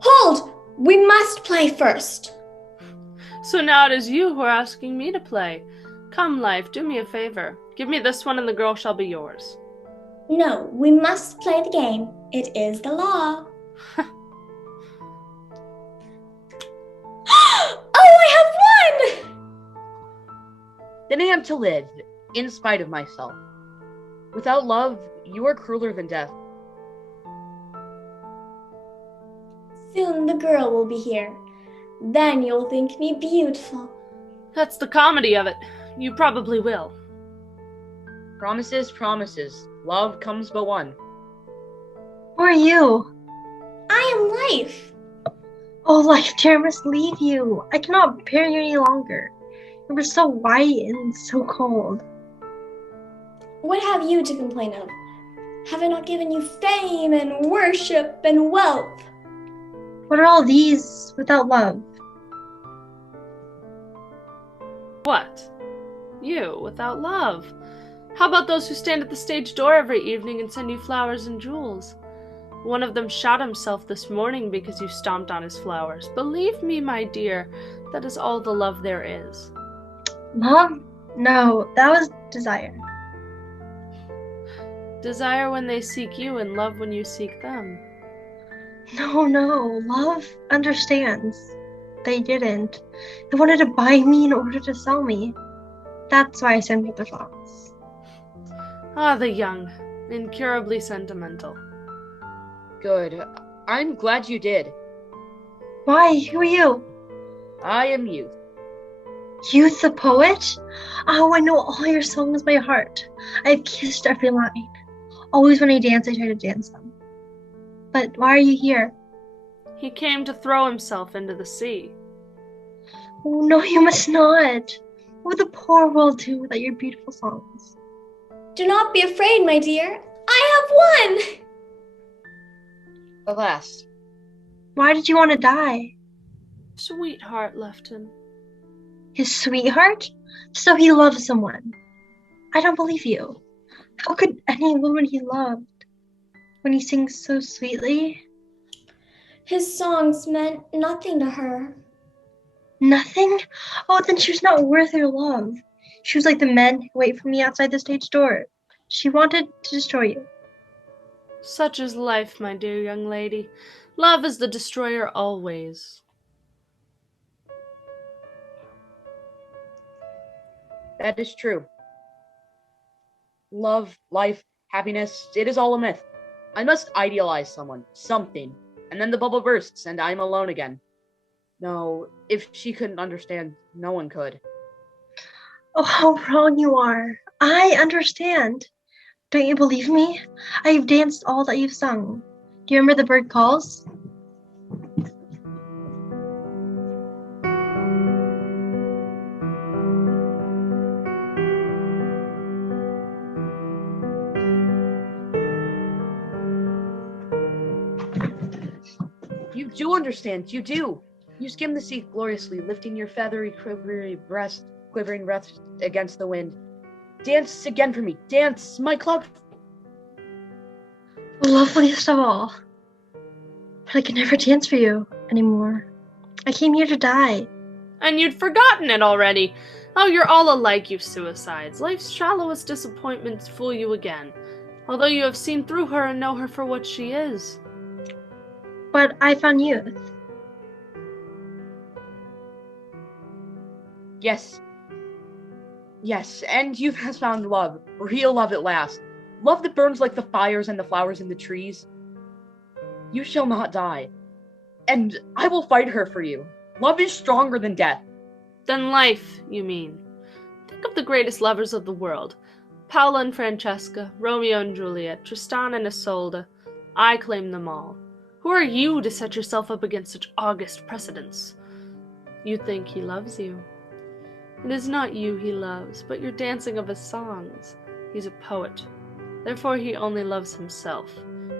Hold! We must play first. So now it is you who are asking me to play. Come, life, do me a favor. Give me this one and the girl shall be yours. No, we must play the game. It is the law. Oh, I have won! Then I am to live, in spite of myself. Without love, you are crueler than death. Soon the girl will be here. Then you'll think me beautiful. That's the comedy of it. You probably will. Promises, promises. Love comes but one. Who are you? I am Life. Oh, Life, dear, I must leave you. I cannot bear you any longer. You were so white and so cold. What have you to complain of? Have I not given you fame and worship and wealth? What are all these without love? What? You, without love? How about those who stand at the stage door every evening and send you flowers and jewels? One of them shot himself this morning because you stomped on his flowers. Believe me, my dear, that is all the love there is. Love? No, that was desire. Desire when they seek you and love when you seek them. No, love understands. They didn't. They wanted to buy me in order to sell me. That's why I sent her the flowers. Ah, the young, incurably sentimental. Good. I'm glad you did. Why? Who are you? I am Youth. Youth the poet? Oh, I know all your songs by heart. I've kissed every line. Always when I dance, I try to dance them. But why are you here? He came to throw himself into the sea. Oh, no, you must not. What would the poor world do without your beautiful songs? Do not be afraid, my dear. I have won! Alas. Why did you want to die? Sweetheart left him. His sweetheart? So he loved someone. I don't believe you. How could any woman he loved, when he sings so sweetly? His songs meant nothing to her. Nothing? Oh, then she was not worth your love. She was like the men who wait for me outside the stage door. She wanted to destroy you. Such is life, my dear young lady. Love is the destroyer always. That is true. Love, life, happiness, it is all a myth. I must idealize someone, something, and then the bubble bursts and I'm alone again. No, if she couldn't understand, no one could. Oh, how wrong you are. I understand. Don't you believe me? I've danced all that you've sung. Do you remember the bird calls? You do understand, you do. You skim the sea gloriously, lifting your feathery, quivering breath against the wind. Dance again for me. Dance, my cloud. The loveliest of all. But I can never dance for you anymore. I came here to die. And you'd forgotten it already. Oh, you're all alike, you suicides. Life's shallowest disappointments fool you again, although you have seen through her and know her for what she is. But I found youth. Yes. Yes, and you have found love. Real love at last. Love that burns like the fires and the flowers and the trees. You shall not die. And I will fight her for you. Love is stronger than death. Than life, you mean. Think of the greatest lovers of the world. Paula and Francesca, Romeo and Juliet, Tristan and Isolde. I claim them all. Who are you to set yourself up against such august precedents? You think he loves you. It is not you he loves, but your dancing of his songs. He's a poet. Therefore he only loves himself,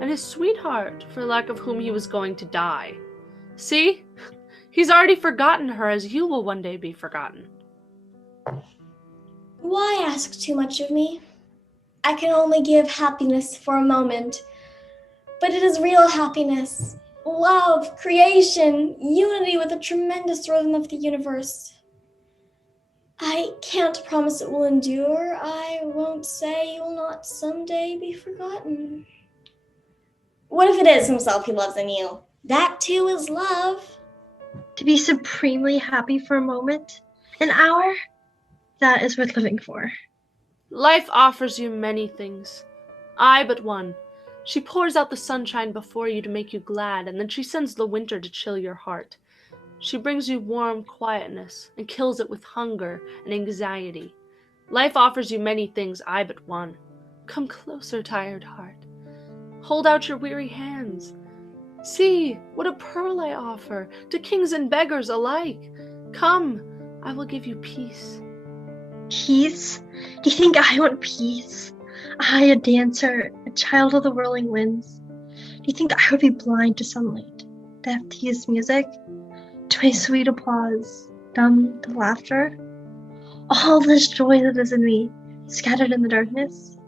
and his sweetheart, for lack of whom he was going to die. See? He's already forgotten her, as you will one day be forgotten. Why ask too much of me? I can only give happiness for a moment, but it is real happiness, love, creation, unity with the tremendous rhythm of the universe. I can't promise it will endure. I won't say you will not someday be forgotten. What if it is himself he loves in you? That too is love. To be supremely happy for a moment, an hour, that is worth living for. Life offers you many things. I but one. She pours out the sunshine before you to make you glad, and then she sends the winter to chill your heart. She brings you warm quietness and kills it with hunger and anxiety. Life offers you many things, I but one. Come closer, tired heart. Hold out your weary hands. See, what a pearl I offer, to kings and beggars alike. Come, I will give you peace. Peace? Do you think I want peace? I, a dancer, a child of the whirling winds. Do you think I would be blind to sunlight, deaf to his music, to my sweet applause, dumb to laughter? All this joy that is in me, scattered in the darkness,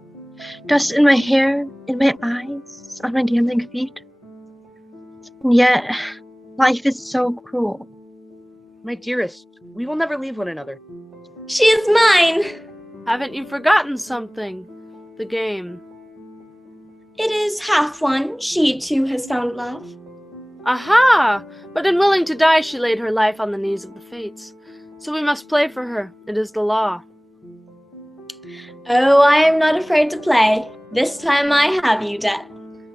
dust in my hair, in my eyes, on my dancing feet. And yet, life is so cruel. My dearest, we will never leave one another. She is mine! Haven't you forgotten something? The game. It is half won. She too has found love. Aha! But in willing to die, she laid her life on the knees of the fates. So we must play for her. It is the law. Oh, I am not afraid to play. This time I have you, Death.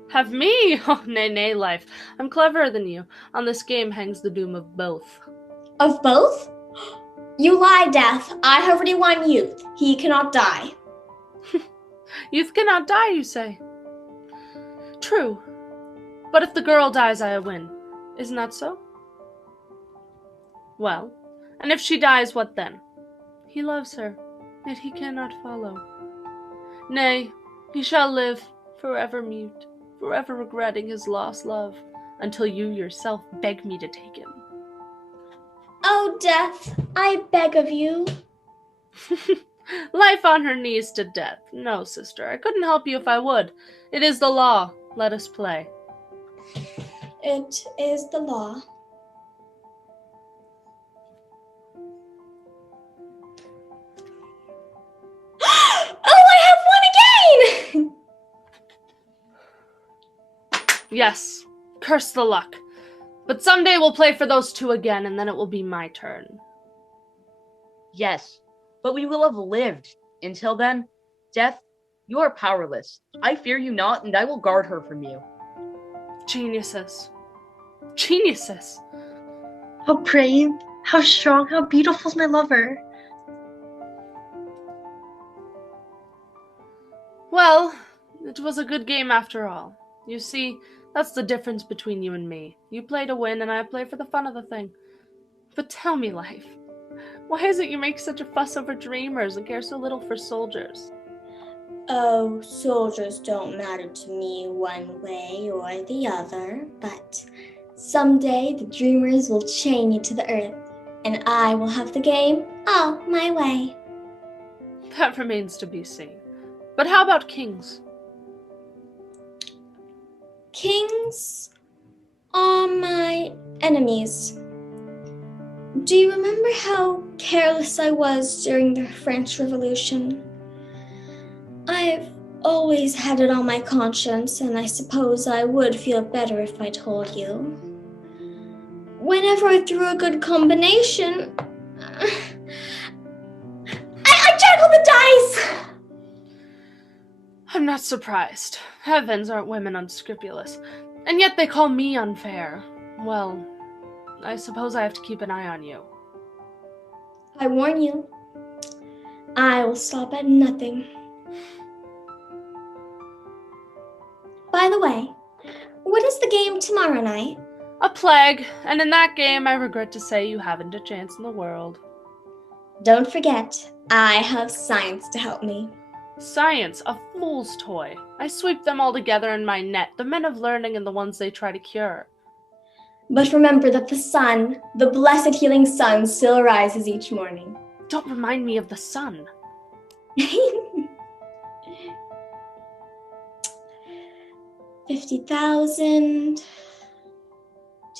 Have me? Oh, nay, nay, life. I'm cleverer than you. On this game hangs the doom of both. Of both? You lie, Death. I have already won youth. He cannot die. Youth cannot die, you say? True. But if the girl dies, I win. Isn't that so? Well, and if she dies, what then? He loves her, yet he cannot follow. Nay, he shall live, forever mute, forever regretting his lost love, until you yourself beg me to take him. Oh, Death, I beg of you. Life on her knees to death. No, sister, I couldn't help you if I would. It is the law. Let us play. It is the law. Oh, I have won again! Yes, curse the luck. But someday we'll play for those two again, and then it will be my turn. Yes, but we will have lived. Until then, Death, you are powerless. I fear you not, and I will guard her from you. Geniuses. Geniuses. How brave, how strong, how beautiful is my lover. Well, it was a good game after all. You see, that's the difference between you and me. You play to win, and I play for the fun of the thing. But tell me, Life, why is it you make such a fuss over dreamers and care so little for soldiers? Oh, soldiers don't matter to me one way or the other, but someday the dreamers will chain you to the earth, and I will have the game all my way. That remains to be seen. But how about kings? Kings are my enemies. Do you remember how careless I was during the French Revolution? I've always had it on my conscience, and I suppose I would feel better if I told you. Whenever I threw a good combination, I juggled the dice! I'm not surprised. Heavens, aren't women unscrupulous. And yet they call me unfair. Well, I suppose I have to keep an eye on you. I warn you, I will stop at nothing. By the way, what is the game tomorrow night? A plague, and in that game I regret to say you haven't a chance in the world. Don't forget, I have science to help me. Science, a fool's toy. I sweep them all together in my net, the men of learning and the ones they try to cure. But remember that the sun, the blessed healing sun, still rises each morning. Don't remind me of the sun. 50,000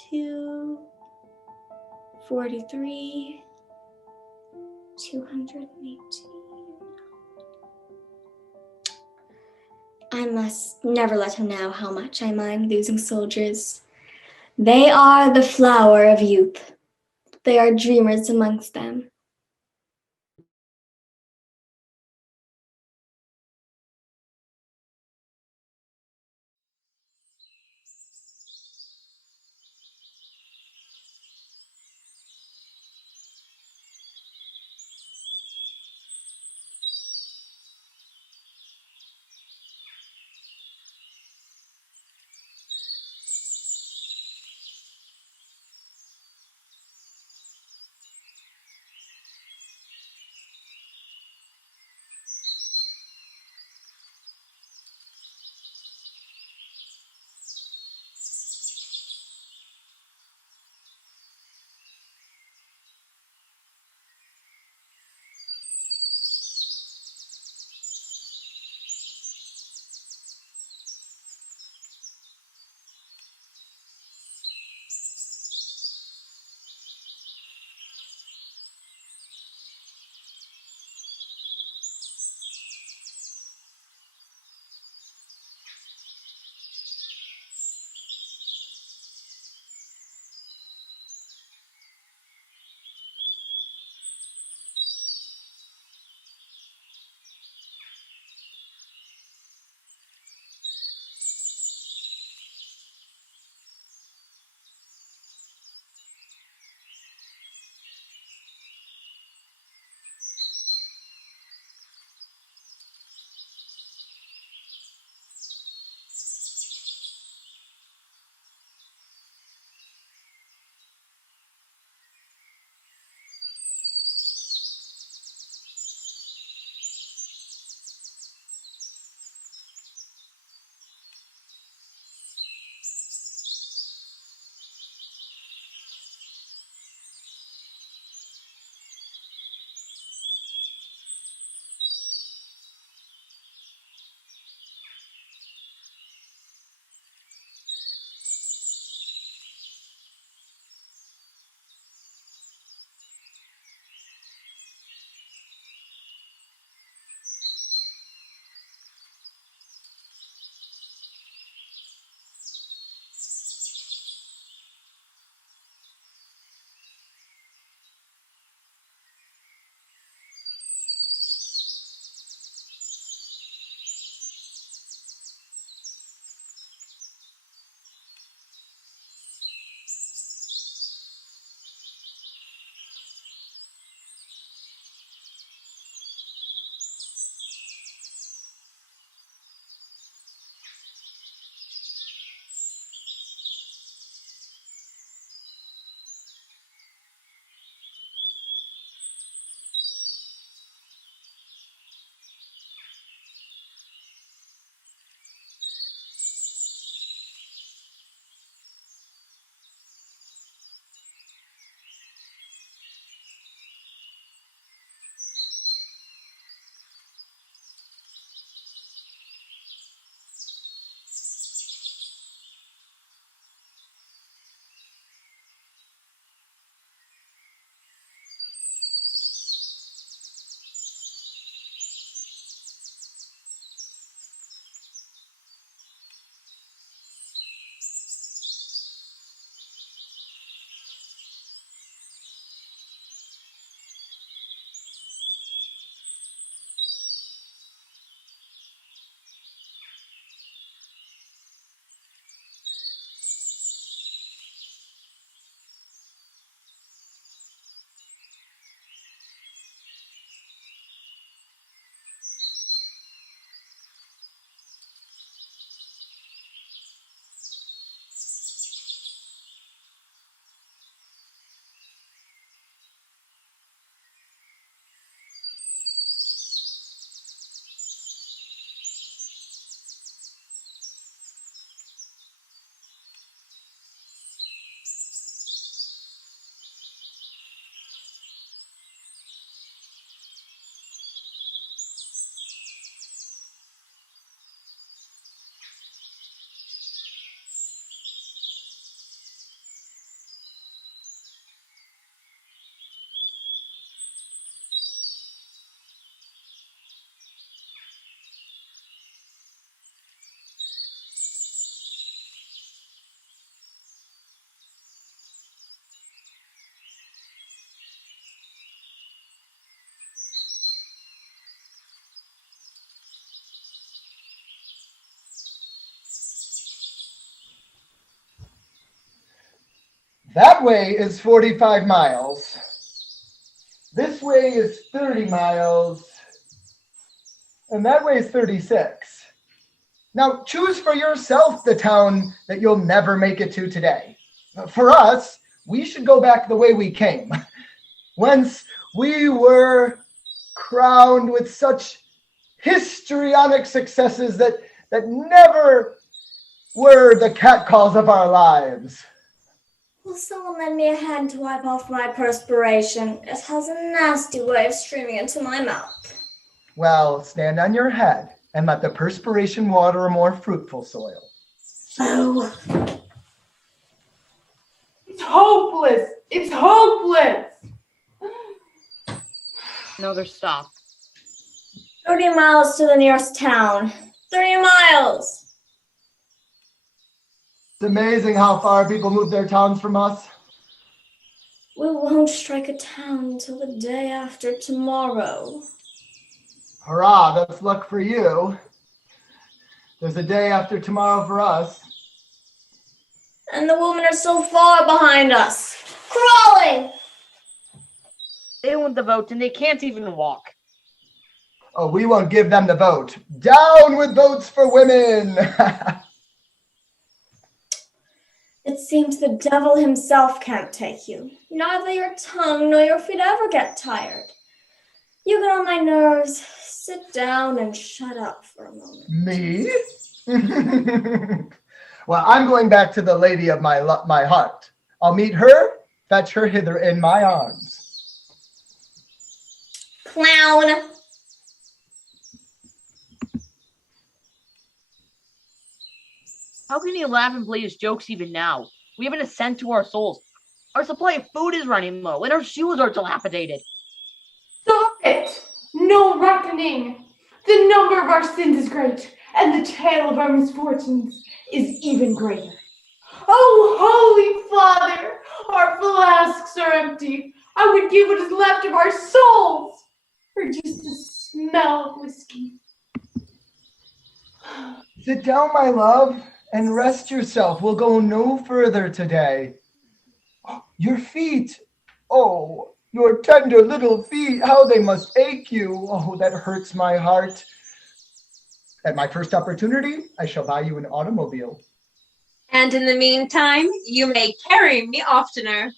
to 43, 218. I must never let him know how much I mind losing soldiers. They are the flower of youth. They are dreamers amongst them. That way is 45 miles. This way is 30 miles. And that way is 36. Now choose for yourself the town that you'll never make it to today. For us, we should go back the way we came. Whence we were crowned with such histrionic successes that never were the catcalls of our lives. Will someone lend me a hand to wipe off my perspiration? It has a nasty way of streaming into my mouth. Well, stand on your head and let the perspiration water a more fruitful soil. Oh. It's hopeless! It's hopeless! Another stop. 30 miles to the nearest town. 30 miles! It's amazing how far people move their towns from us. We won't strike a town until the day after tomorrow. Hurrah, that's luck for you. There's a day after tomorrow for us. And the women are so far behind us. Crawling! They want the vote and they can't even walk. Oh, we won't give them the vote. Down with votes for women! It seems the devil himself can't take you. Neither your tongue nor your feet ever get tired. You get on my nerves. Sit down and shut up for a moment. Me? Well, I'm going back to the lady of my heart. I'll meet her, fetch her hither in my arms. Clown! How can you laugh and play his jokes even now? We haven't a cent to our souls. Our supply of food is running low, and our shoes are dilapidated. Stop it! No reckoning! The number of our sins is great, and the tale of our misfortunes is even greater. Oh, Holy Father, our flasks are empty. I would give what is left of our souls for just the smell of whiskey. Sit down, my love, and rest yourself. We'll go no further today. Your feet. Oh, your tender little feet. How they must ache you. Oh, that hurts my heart. At my first opportunity, I shall buy you an automobile. And in the meantime, you may carry me oftener.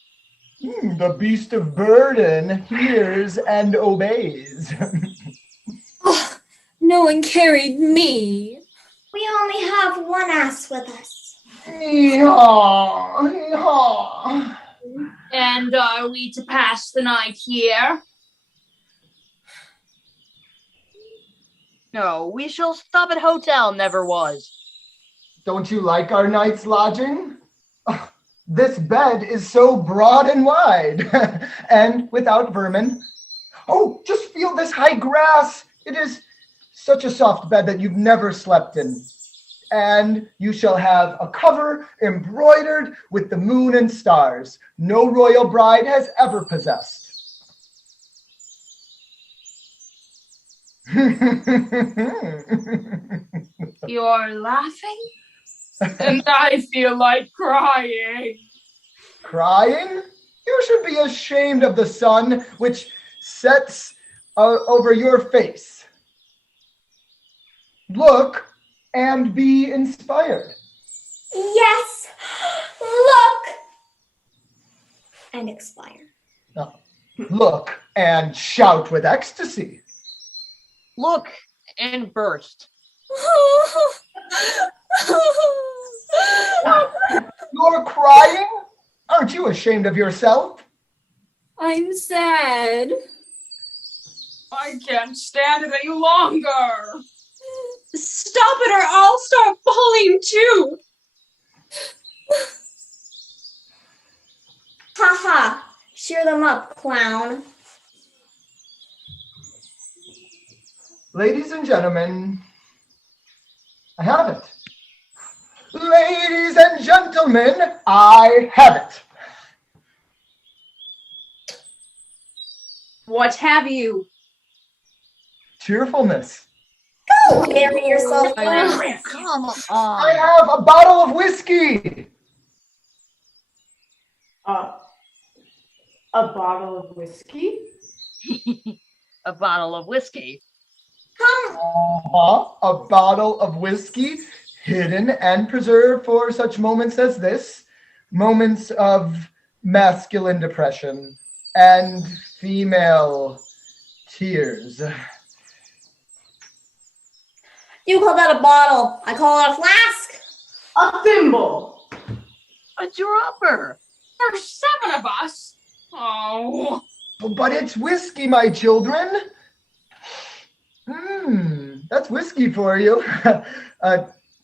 The beast of burden hears and obeys. Oh, no one carried me. We only have one ass with us. Yeehaw, yeehaw. And are we to pass the night here? No, we shall stop at hotel never was. Don't you like our night's lodging? This bed is so broad and wide, and without vermin. Oh, just feel this high grass. It is such a soft bed that you've never slept in. And you shall have a cover embroidered with the moon and stars. No royal bride has ever possessed. You're laughing? And I feel like crying. Crying? You should be ashamed of the sun which sets over your face. Look and be inspired. Yes! Look! And expire. Look and shout with ecstasy. Look and burst. You're crying? Aren't you ashamed of yourself? I'm sad. I can't stand it any longer. Stop it or I'll start bawling too. Ha ha! Cheer them up, clown. Ladies and gentlemen, I have it. Ladies and gentlemen, I have it. What have you? Cheerfulness. Go carry yourself. Come on. I have a bottle of whiskey. A bottle of whiskey? A bottle of whiskey. A bottle of whiskey hidden and preserved for such moments as this, moments of masculine depression and female tears. You call that a bottle. I call it a flask. A thimble. A dropper. There's 7 of us. Oh. But it's whiskey, my children. That's whiskey for you.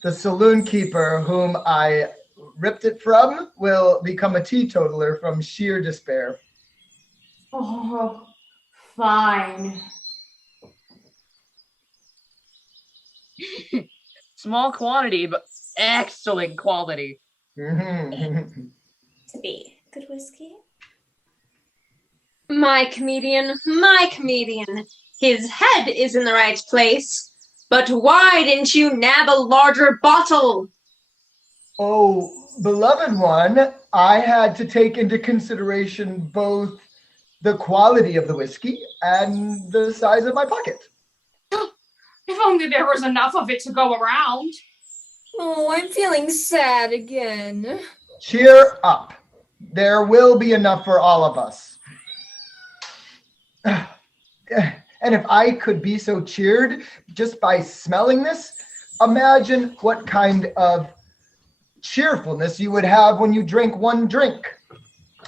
The saloon keeper whom I ripped it from will become a teetotaler from sheer despair. Oh, fine. Small quantity, but excellent quality. To be good whiskey. My comedian. His head is in the right place. But why didn't you nab a larger bottle? Oh, beloved one, I had to take into consideration both the quality of the whiskey and the size of my pocket. If only there was enough of it to go around. Oh, I'm feeling sad again. Cheer up. There will be enough for all of us. And if I could be so cheered just by smelling this, imagine what kind of cheerfulness you would have when you drink one drink.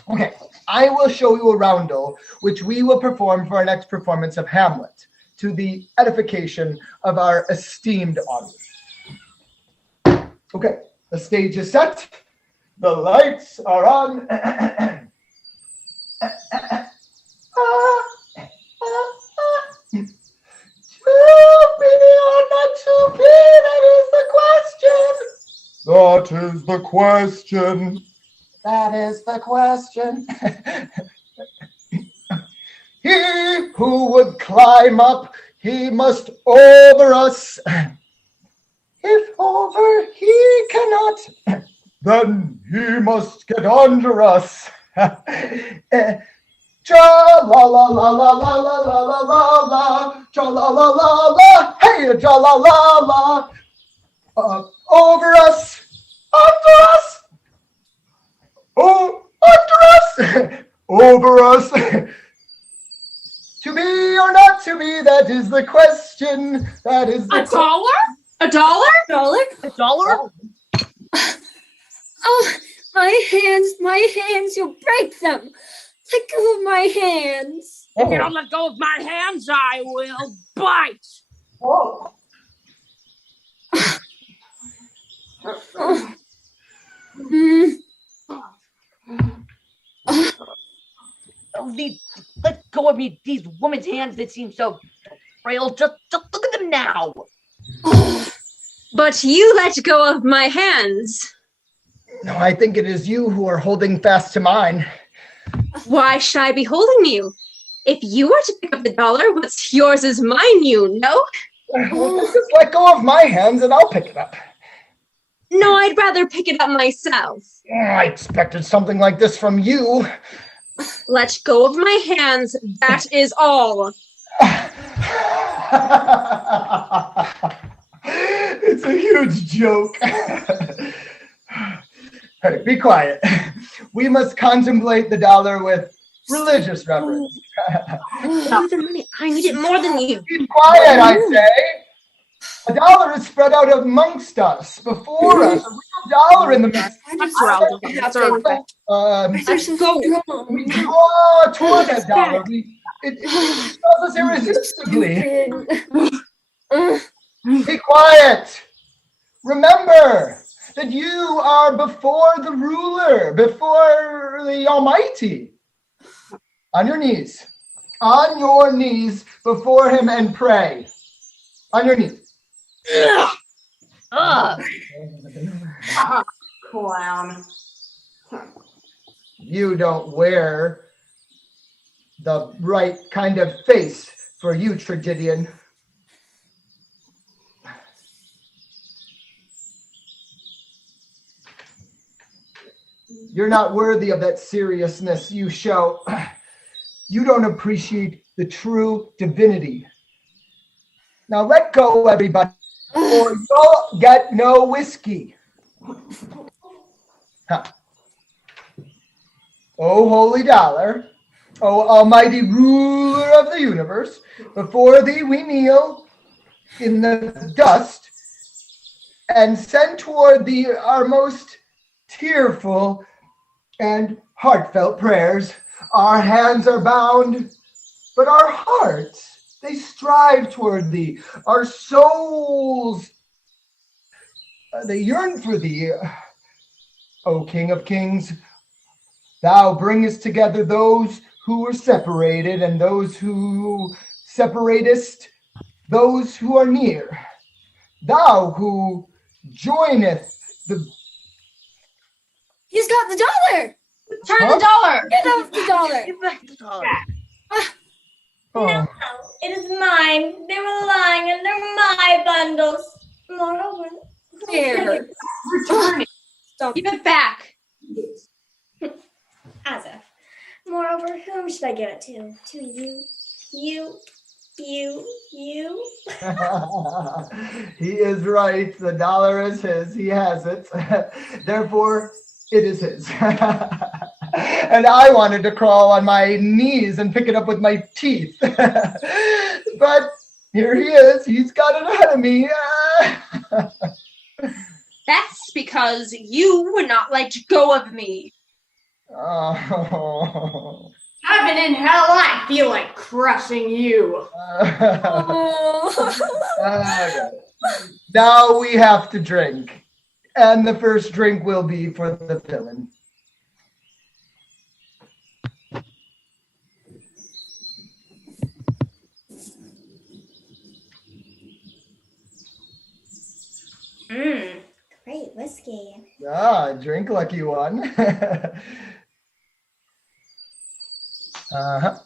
Okay, I will show you a roundel, which we will perform for our next performance of Hamlet, to the edification of our esteemed audience. Okay, the stage is set. The lights are on. To be or not to be, that is the question. That is the question. He who would climb up, he must over us. If over he cannot, then he must get under us. Tra la la la la la la la la la la, tra la la la la, hey, tra la la la. Over us, under us, oh, under us, over us. To be or not to be, that is the question. That is the $1? $1? $1? Oh, my hands, you'll break them. Let go of my hands. If you don't let go of my hands, I will bite. Oh. Let go of me. These women's hands that seem so frail. Just look at them now. But you let go of my hands. No, I think it is you who are holding fast to mine. Why should I be holding you? If you are to pick up the dollar, what's yours is mine, you know? Well, just let go of my hands and I'll pick it up. No, I'd rather pick it up myself. I expected something like this from you. Let go of my hands, that is all. It's a huge joke. Hey, be quiet. We must contemplate the dollar with religious reverence. I need it more than you. Be quiet, I say. A dollar is spread out amongst us, before us. A real dollar in the midst. We draw toward that dollar. It draws us irresistibly. Be quiet. Remember that you are before the ruler, before the Almighty. On your knees. On your knees before him and pray. On your knees. Clown. You don't wear the right kind of face for you, tragedian. You're not worthy of that seriousness you show. You don't appreciate the true divinity. Now let go, everybody, or you'll get no whiskey. Huh. Oh, holy dollar, oh, almighty ruler of the universe, before thee we kneel in the dust and send toward thee our most tearful and heartfelt prayers. Our hands are bound, but our hearts, they strive toward thee. Our souls, they yearn for thee. O King of Kings, thou bringest together those who were separated, and those who separatest those who are near. Thou who joineth the... He's got the dollar! Turn the dollar! Get off the dollar! Give back the dollar. No, it is mine. They were lying under my bundles. Moreover, Here. Return it. Stop. Give it back. as if. Moreover, whom should I give it to? To you, you. He is right. The dollar is his. He has it. Therefore, it is his. And I wanted to crawl on my knees and pick it up with my teeth. But here he is. He's got it ahead of me. That's because you would not let go of me. Oh. Heaven and hell, I feel like crushing you. Now we have to drink. And the first drink will be for the villain. Great whiskey. Drink lucky one. Uh-huh.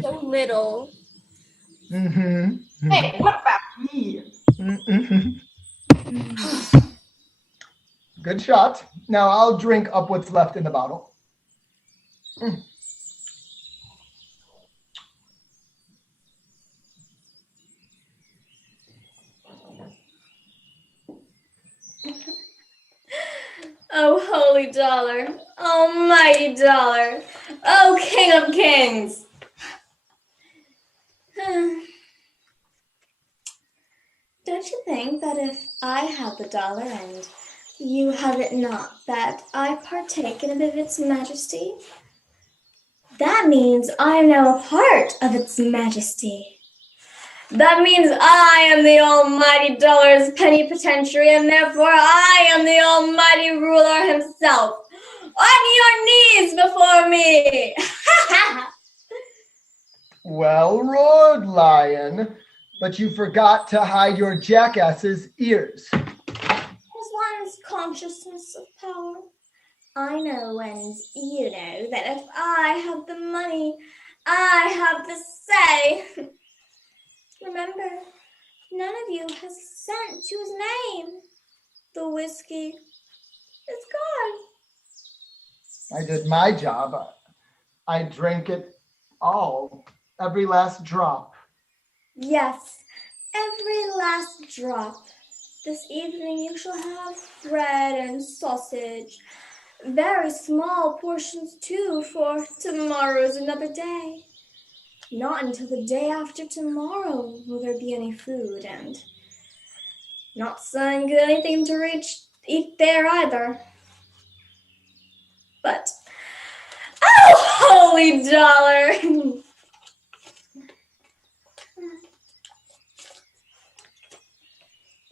So little. Hey, what about me? Good shot. Now I'll drink up what's left in the bottle. Oh, holy dollar. Almighty dollar. Oh, King of Kings. Don't you think that if I have the dollar and you have it not, that I partake in a bit of its majesty? That means I am now a part of its majesty. That means I am the almighty dollar's plenipotentiary, and therefore I am the almighty ruler himself. On your knees before me! Well roared, lion, but you forgot to hide your jackass's ears. As one's consciousness of power, I know and you know that if I have the money, I have the say. Remember, none of you has sent to his name. The whiskey is gone. I did my job. I drank it all, every last drop. Yes, every last drop. This evening you shall have bread and sausage. Very small portions too, for tomorrow's another day. Not until the day after tomorrow will there be any food, and not some good anything to eat there either. But, oh, holy dollar!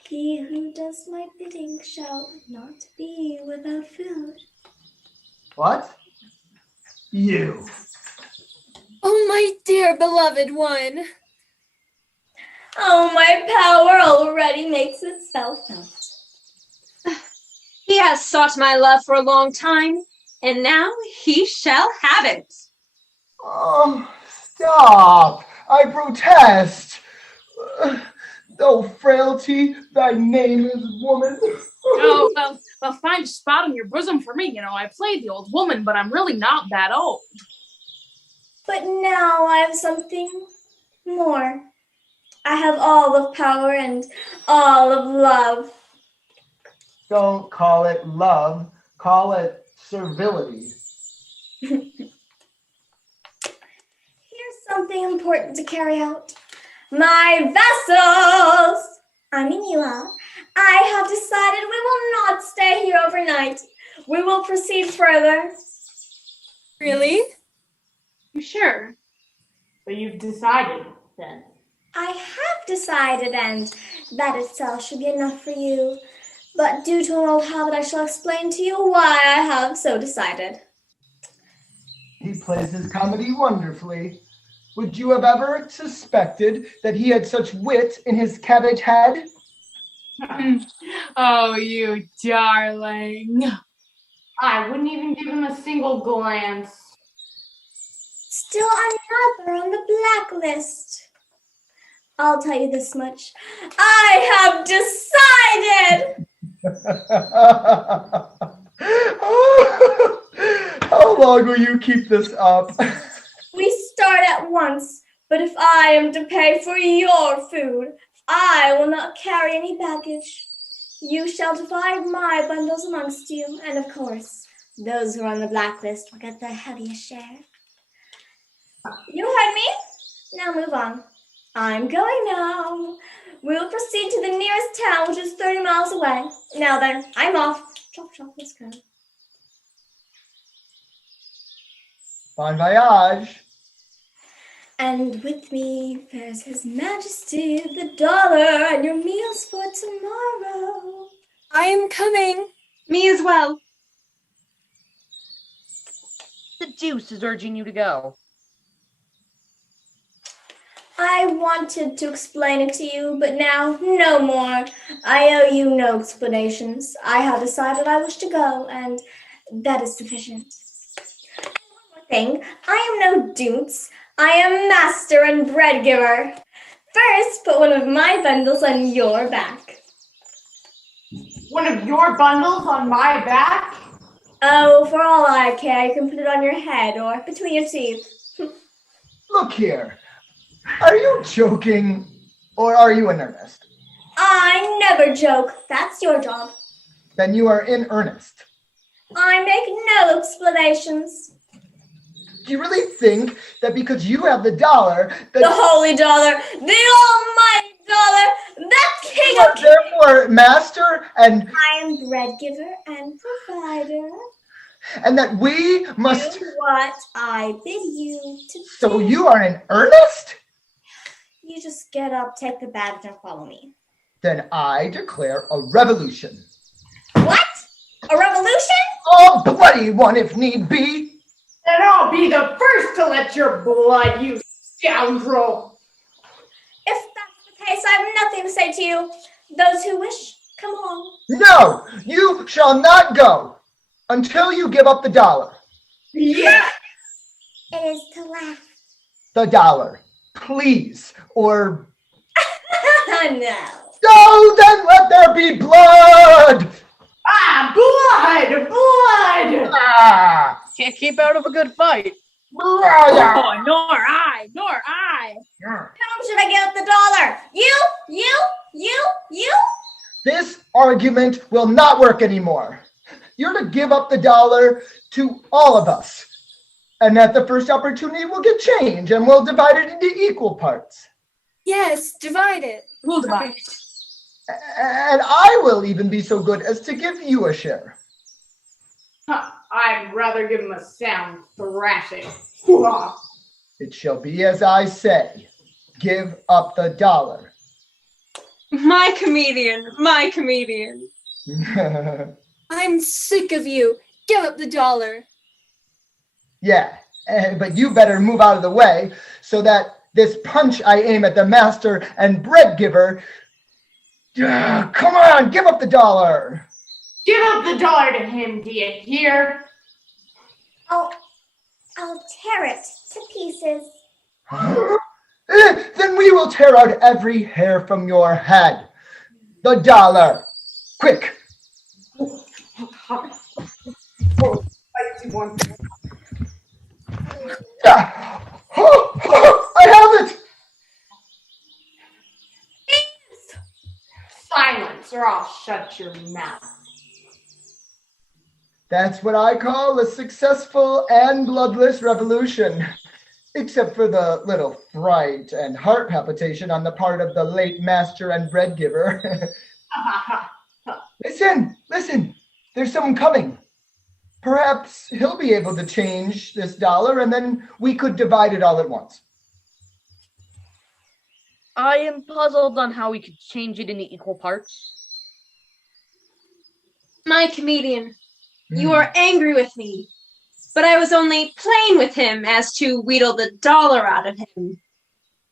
He who does my bidding shall not be without food. What? You. Oh, my dear beloved one. Oh, my power already makes itself felt. He has sought my love for a long time, and now he shall have it. Oh, stop. I protest. Though frailty, thy name is woman. Oh, well, find a spot on your bosom for me. I played the old woman, but I'm really not that old. But now I have something more. I have all of power and all of love. Don't call it love, call it servility. Here's something important to carry out. My vessels! I mean you all. I have decided we will not stay here overnight. We will proceed further. Really? You sure? But you've decided, then. I have decided, and that itself should be enough for you. But due to an old habit, I shall explain to you why I have so decided. He plays his comedy wonderfully. Would you have ever suspected that he had such wit in his cabbage head? Oh, you darling. I wouldn't even give him a single glance. Still another on the blacklist. I'll tell you this much. I have decided! How long will you keep this up? We start at once, but if I am to pay for your food, I will not carry any baggage. You shall divide my bundles amongst you, and of course, those who are on the blacklist will get the heaviest share. You heard me? Now move on. I'm going now. We'll proceed to the nearest town, which is 30 miles away. Now then, I'm off. Chop, chop, let's go. Bon voyage. And with me fares His Majesty the dollar and your meals for tomorrow. I am coming. Me as well. The deuce is urging you to go? I wanted to explain it to you, but now no more. I owe you no explanations. I have decided I wish to go, and that is sufficient. One more thing, I am no dunce. I am master and bread giver. First, put one of my bundles on your back. One of your bundles on my back? Oh, for all I care, you can put it on your head or between your teeth. Look here. Are you joking or are you in earnest? I never joke. That's your job. Then you are in earnest. I make no explanations. Do you really think that because you have the dollar, that the holy dollar, the almighty dollar, the king of kings, therefore master and I am bread giver and provider, and that we must do what I bid you to do? So you are in earnest? You just get up, take the badge, and follow me. Then I declare a revolution. What? A revolution? A bloody one if need be. And I'll be the first to let your blood, you scoundrel. If that's the case, I have nothing to say to you. Those who wish, come along. No, you shall not go until you give up the dollar. Yeah. It is to laugh. The dollar, please, or... No. No, then let there be blood! Ah, blood! Blood! Ah! Can't keep out of a good fight. Oh, nor I. Whom should I give up the dollar? You? This argument will not work anymore. You're to give up the dollar to all of us. And at the first opportunity, we'll get change and we'll divide it into equal parts. Yes, divide it. We'll divide it. And I will even be so good as to give you a share. I'd rather give him a sound thrashing. It shall be as I say. Give up the dollar. My comedian. I'm sick of you. Give up the dollar. Yeah, but you better move out of the way so that this punch I aim at the master and bread giver. Come on, give up the dollar. Give up the dollar to him, do you hear? I'll tear it to pieces. Then we will tear out every hair from your head. The dollar. Quick. I have it. Silence, or I'll shut your mouth. That's what I call a successful and bloodless revolution. Except for the little fright and heart palpitation on the part of the late master and bread giver. Listen, there's someone coming. Perhaps he'll be able to change this dollar and then we could divide it all at once. I am puzzled on how we could change it into equal parts. My comedian, you are angry with me, but I was only playing with him as to wheedle the dollar out of him.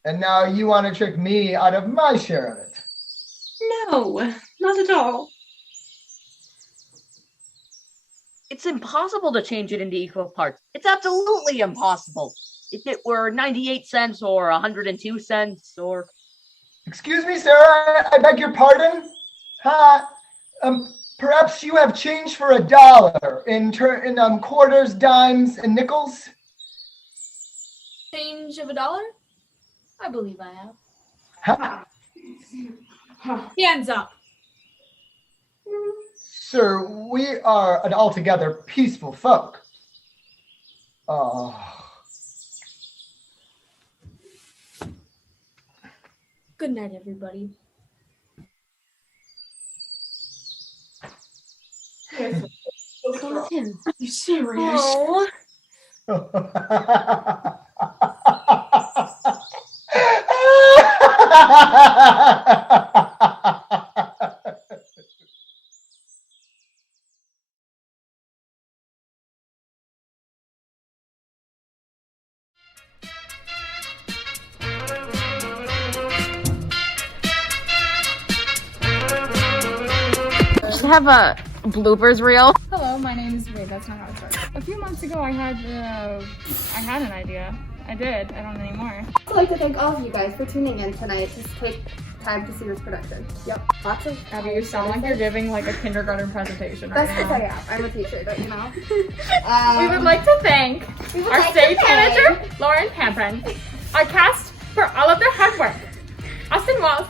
And now you want to trick me out of my share of it. No, not at all. It's impossible to change it into equal parts. It's absolutely impossible. If it were 98 cents or 102 cents or... Excuse me, sir, I beg your pardon? Perhaps you have change for $1 in quarters, dimes, and nickels? Change of $1? I believe I have. Hands up. Sir, we are an altogether peaceful folk. Oh. Good night, everybody. What's wrong with him? Are you serious? Oh. Should have a bloopers reel. Hello, my name is Wait, that's not how it starts. A few months ago, I had an idea. I did. I don't anymore. I'd like to thank all of you guys for tuning in tonight to take time to see this production. Yep, lots of. Abby, you sound like you're giving like a kindergarten presentation right That's because now. I am. I'm a teacher, don't you know? We would like to thank our stage manager, Lauren Pamprin, our cast for all of their hard work, Austin Walls,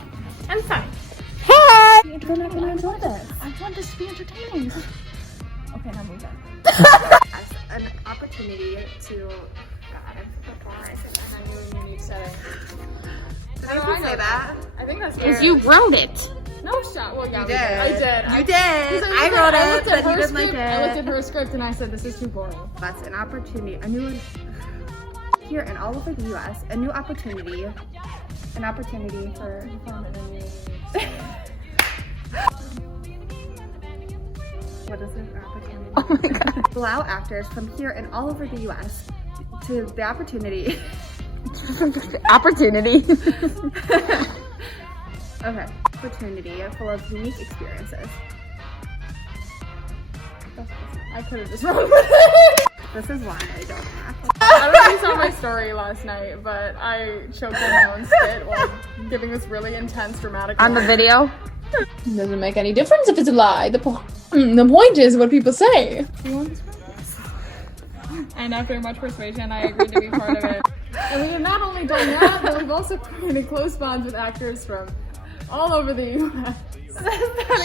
and Sunny. Hi! We're not going to enjoy this. I want this to be entertaining. Okay, now move on. As an opportunity to. God, I forgot why I said that. I knew a unique setting. Did I say that? I think that's Because you wrote it. No shot. Well, yeah, You we did. I did. You did. I wrote it, but you didn't like it. I looked at her script and I said, this is too boring. That's an opportunity. A new here and all over the U.S. A new opportunity. An opportunity for what is it? Opportunity. Oh my god. Allow actors from here and all over the U.S. to the opportunity. Opportunity. Okay. Opportunity full of unique experiences. I could have just wrote This is why I don't laugh. I don't know if you saw my story last night, but I choked on my own spit while giving this really intense dramatic On the video? It doesn't make any difference if it's a lie. The point is what people say. And after much persuasion, I agreed to be part of it. And we have not only done that, but we've also created close bonds with actors from all over the U.S.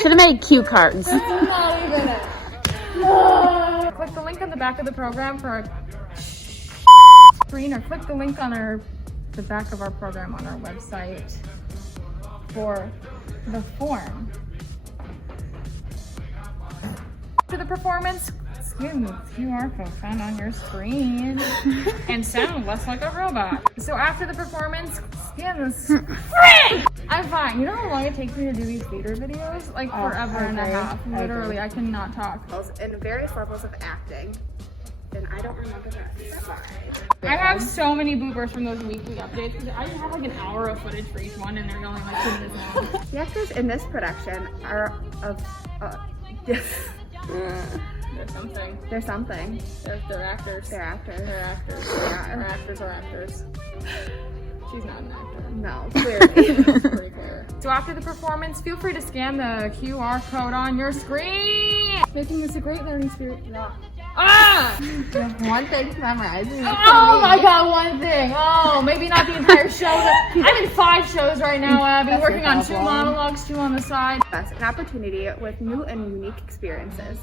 Should have made cue cards. This is not even it. Click the link on the back of the program for our screen, or click the link on the back of our program on our website for the form. For the performance, scan the QR code found on your screen and sound less like a robot. So after the performance, scan this. I'm fine. You know how long it takes me to do these theater videos? Like forever and a half. Literally, I cannot talk. And various levels of acting. And I don't remember that. I have so many bloopers from those weekly updates. I have like an hour of footage for each one, and they're only like 2 minutes long. The actors in this production are of. Yes. There's something. They're something. They're actors. They're actors. They're actors. They are. Our actors are actors. She's not an actor. No, clearly. It's pretty clear. So after the performance, feel free to scan the QR code on your screen, making this a great learning experience. Ah! You have one thing to memorize. Oh my god, one thing. Oh, maybe not the entire show. I'm in 5 shows right now, and I've been working on 2 monologues, 2 on the side. That's an opportunity with new and unique experiences.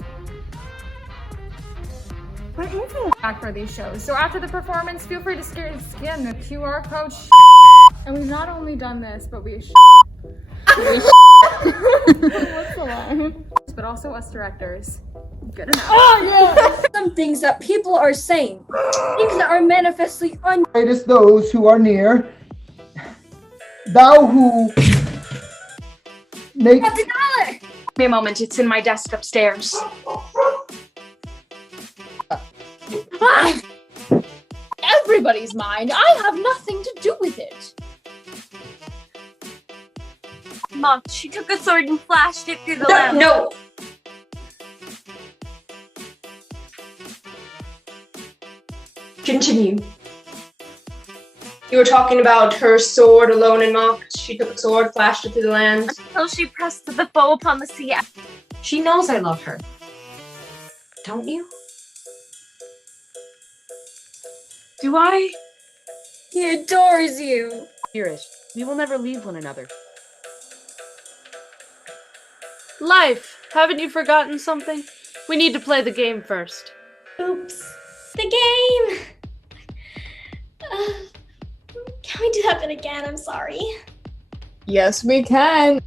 What is it? Back for these shows. So after the performance, feel free to scan the QR code. And we've not only done this, but we What's the line? But also us directors. Good enough. Oh yeah! Some things that people are saying. Things that are manifestly Greatest those who are near. Thou who makes $1. Give me a moment, it's in my desk upstairs. Everybody's mine. I have nothing to do with it. Mom, she took a sword and flashed it through the lamp. No! Continue. You were talking about her sword alone and mocked. She took a sword, flashed it through the land. Until she pressed the bow upon the sea. She knows I love her. Don't you? Do I? He adores you. Dearest, we will never leave one another. Life, haven't you forgotten something? We need to play the game first. Oops. The game! Can we do that bit again? I'm sorry. Yes, we can.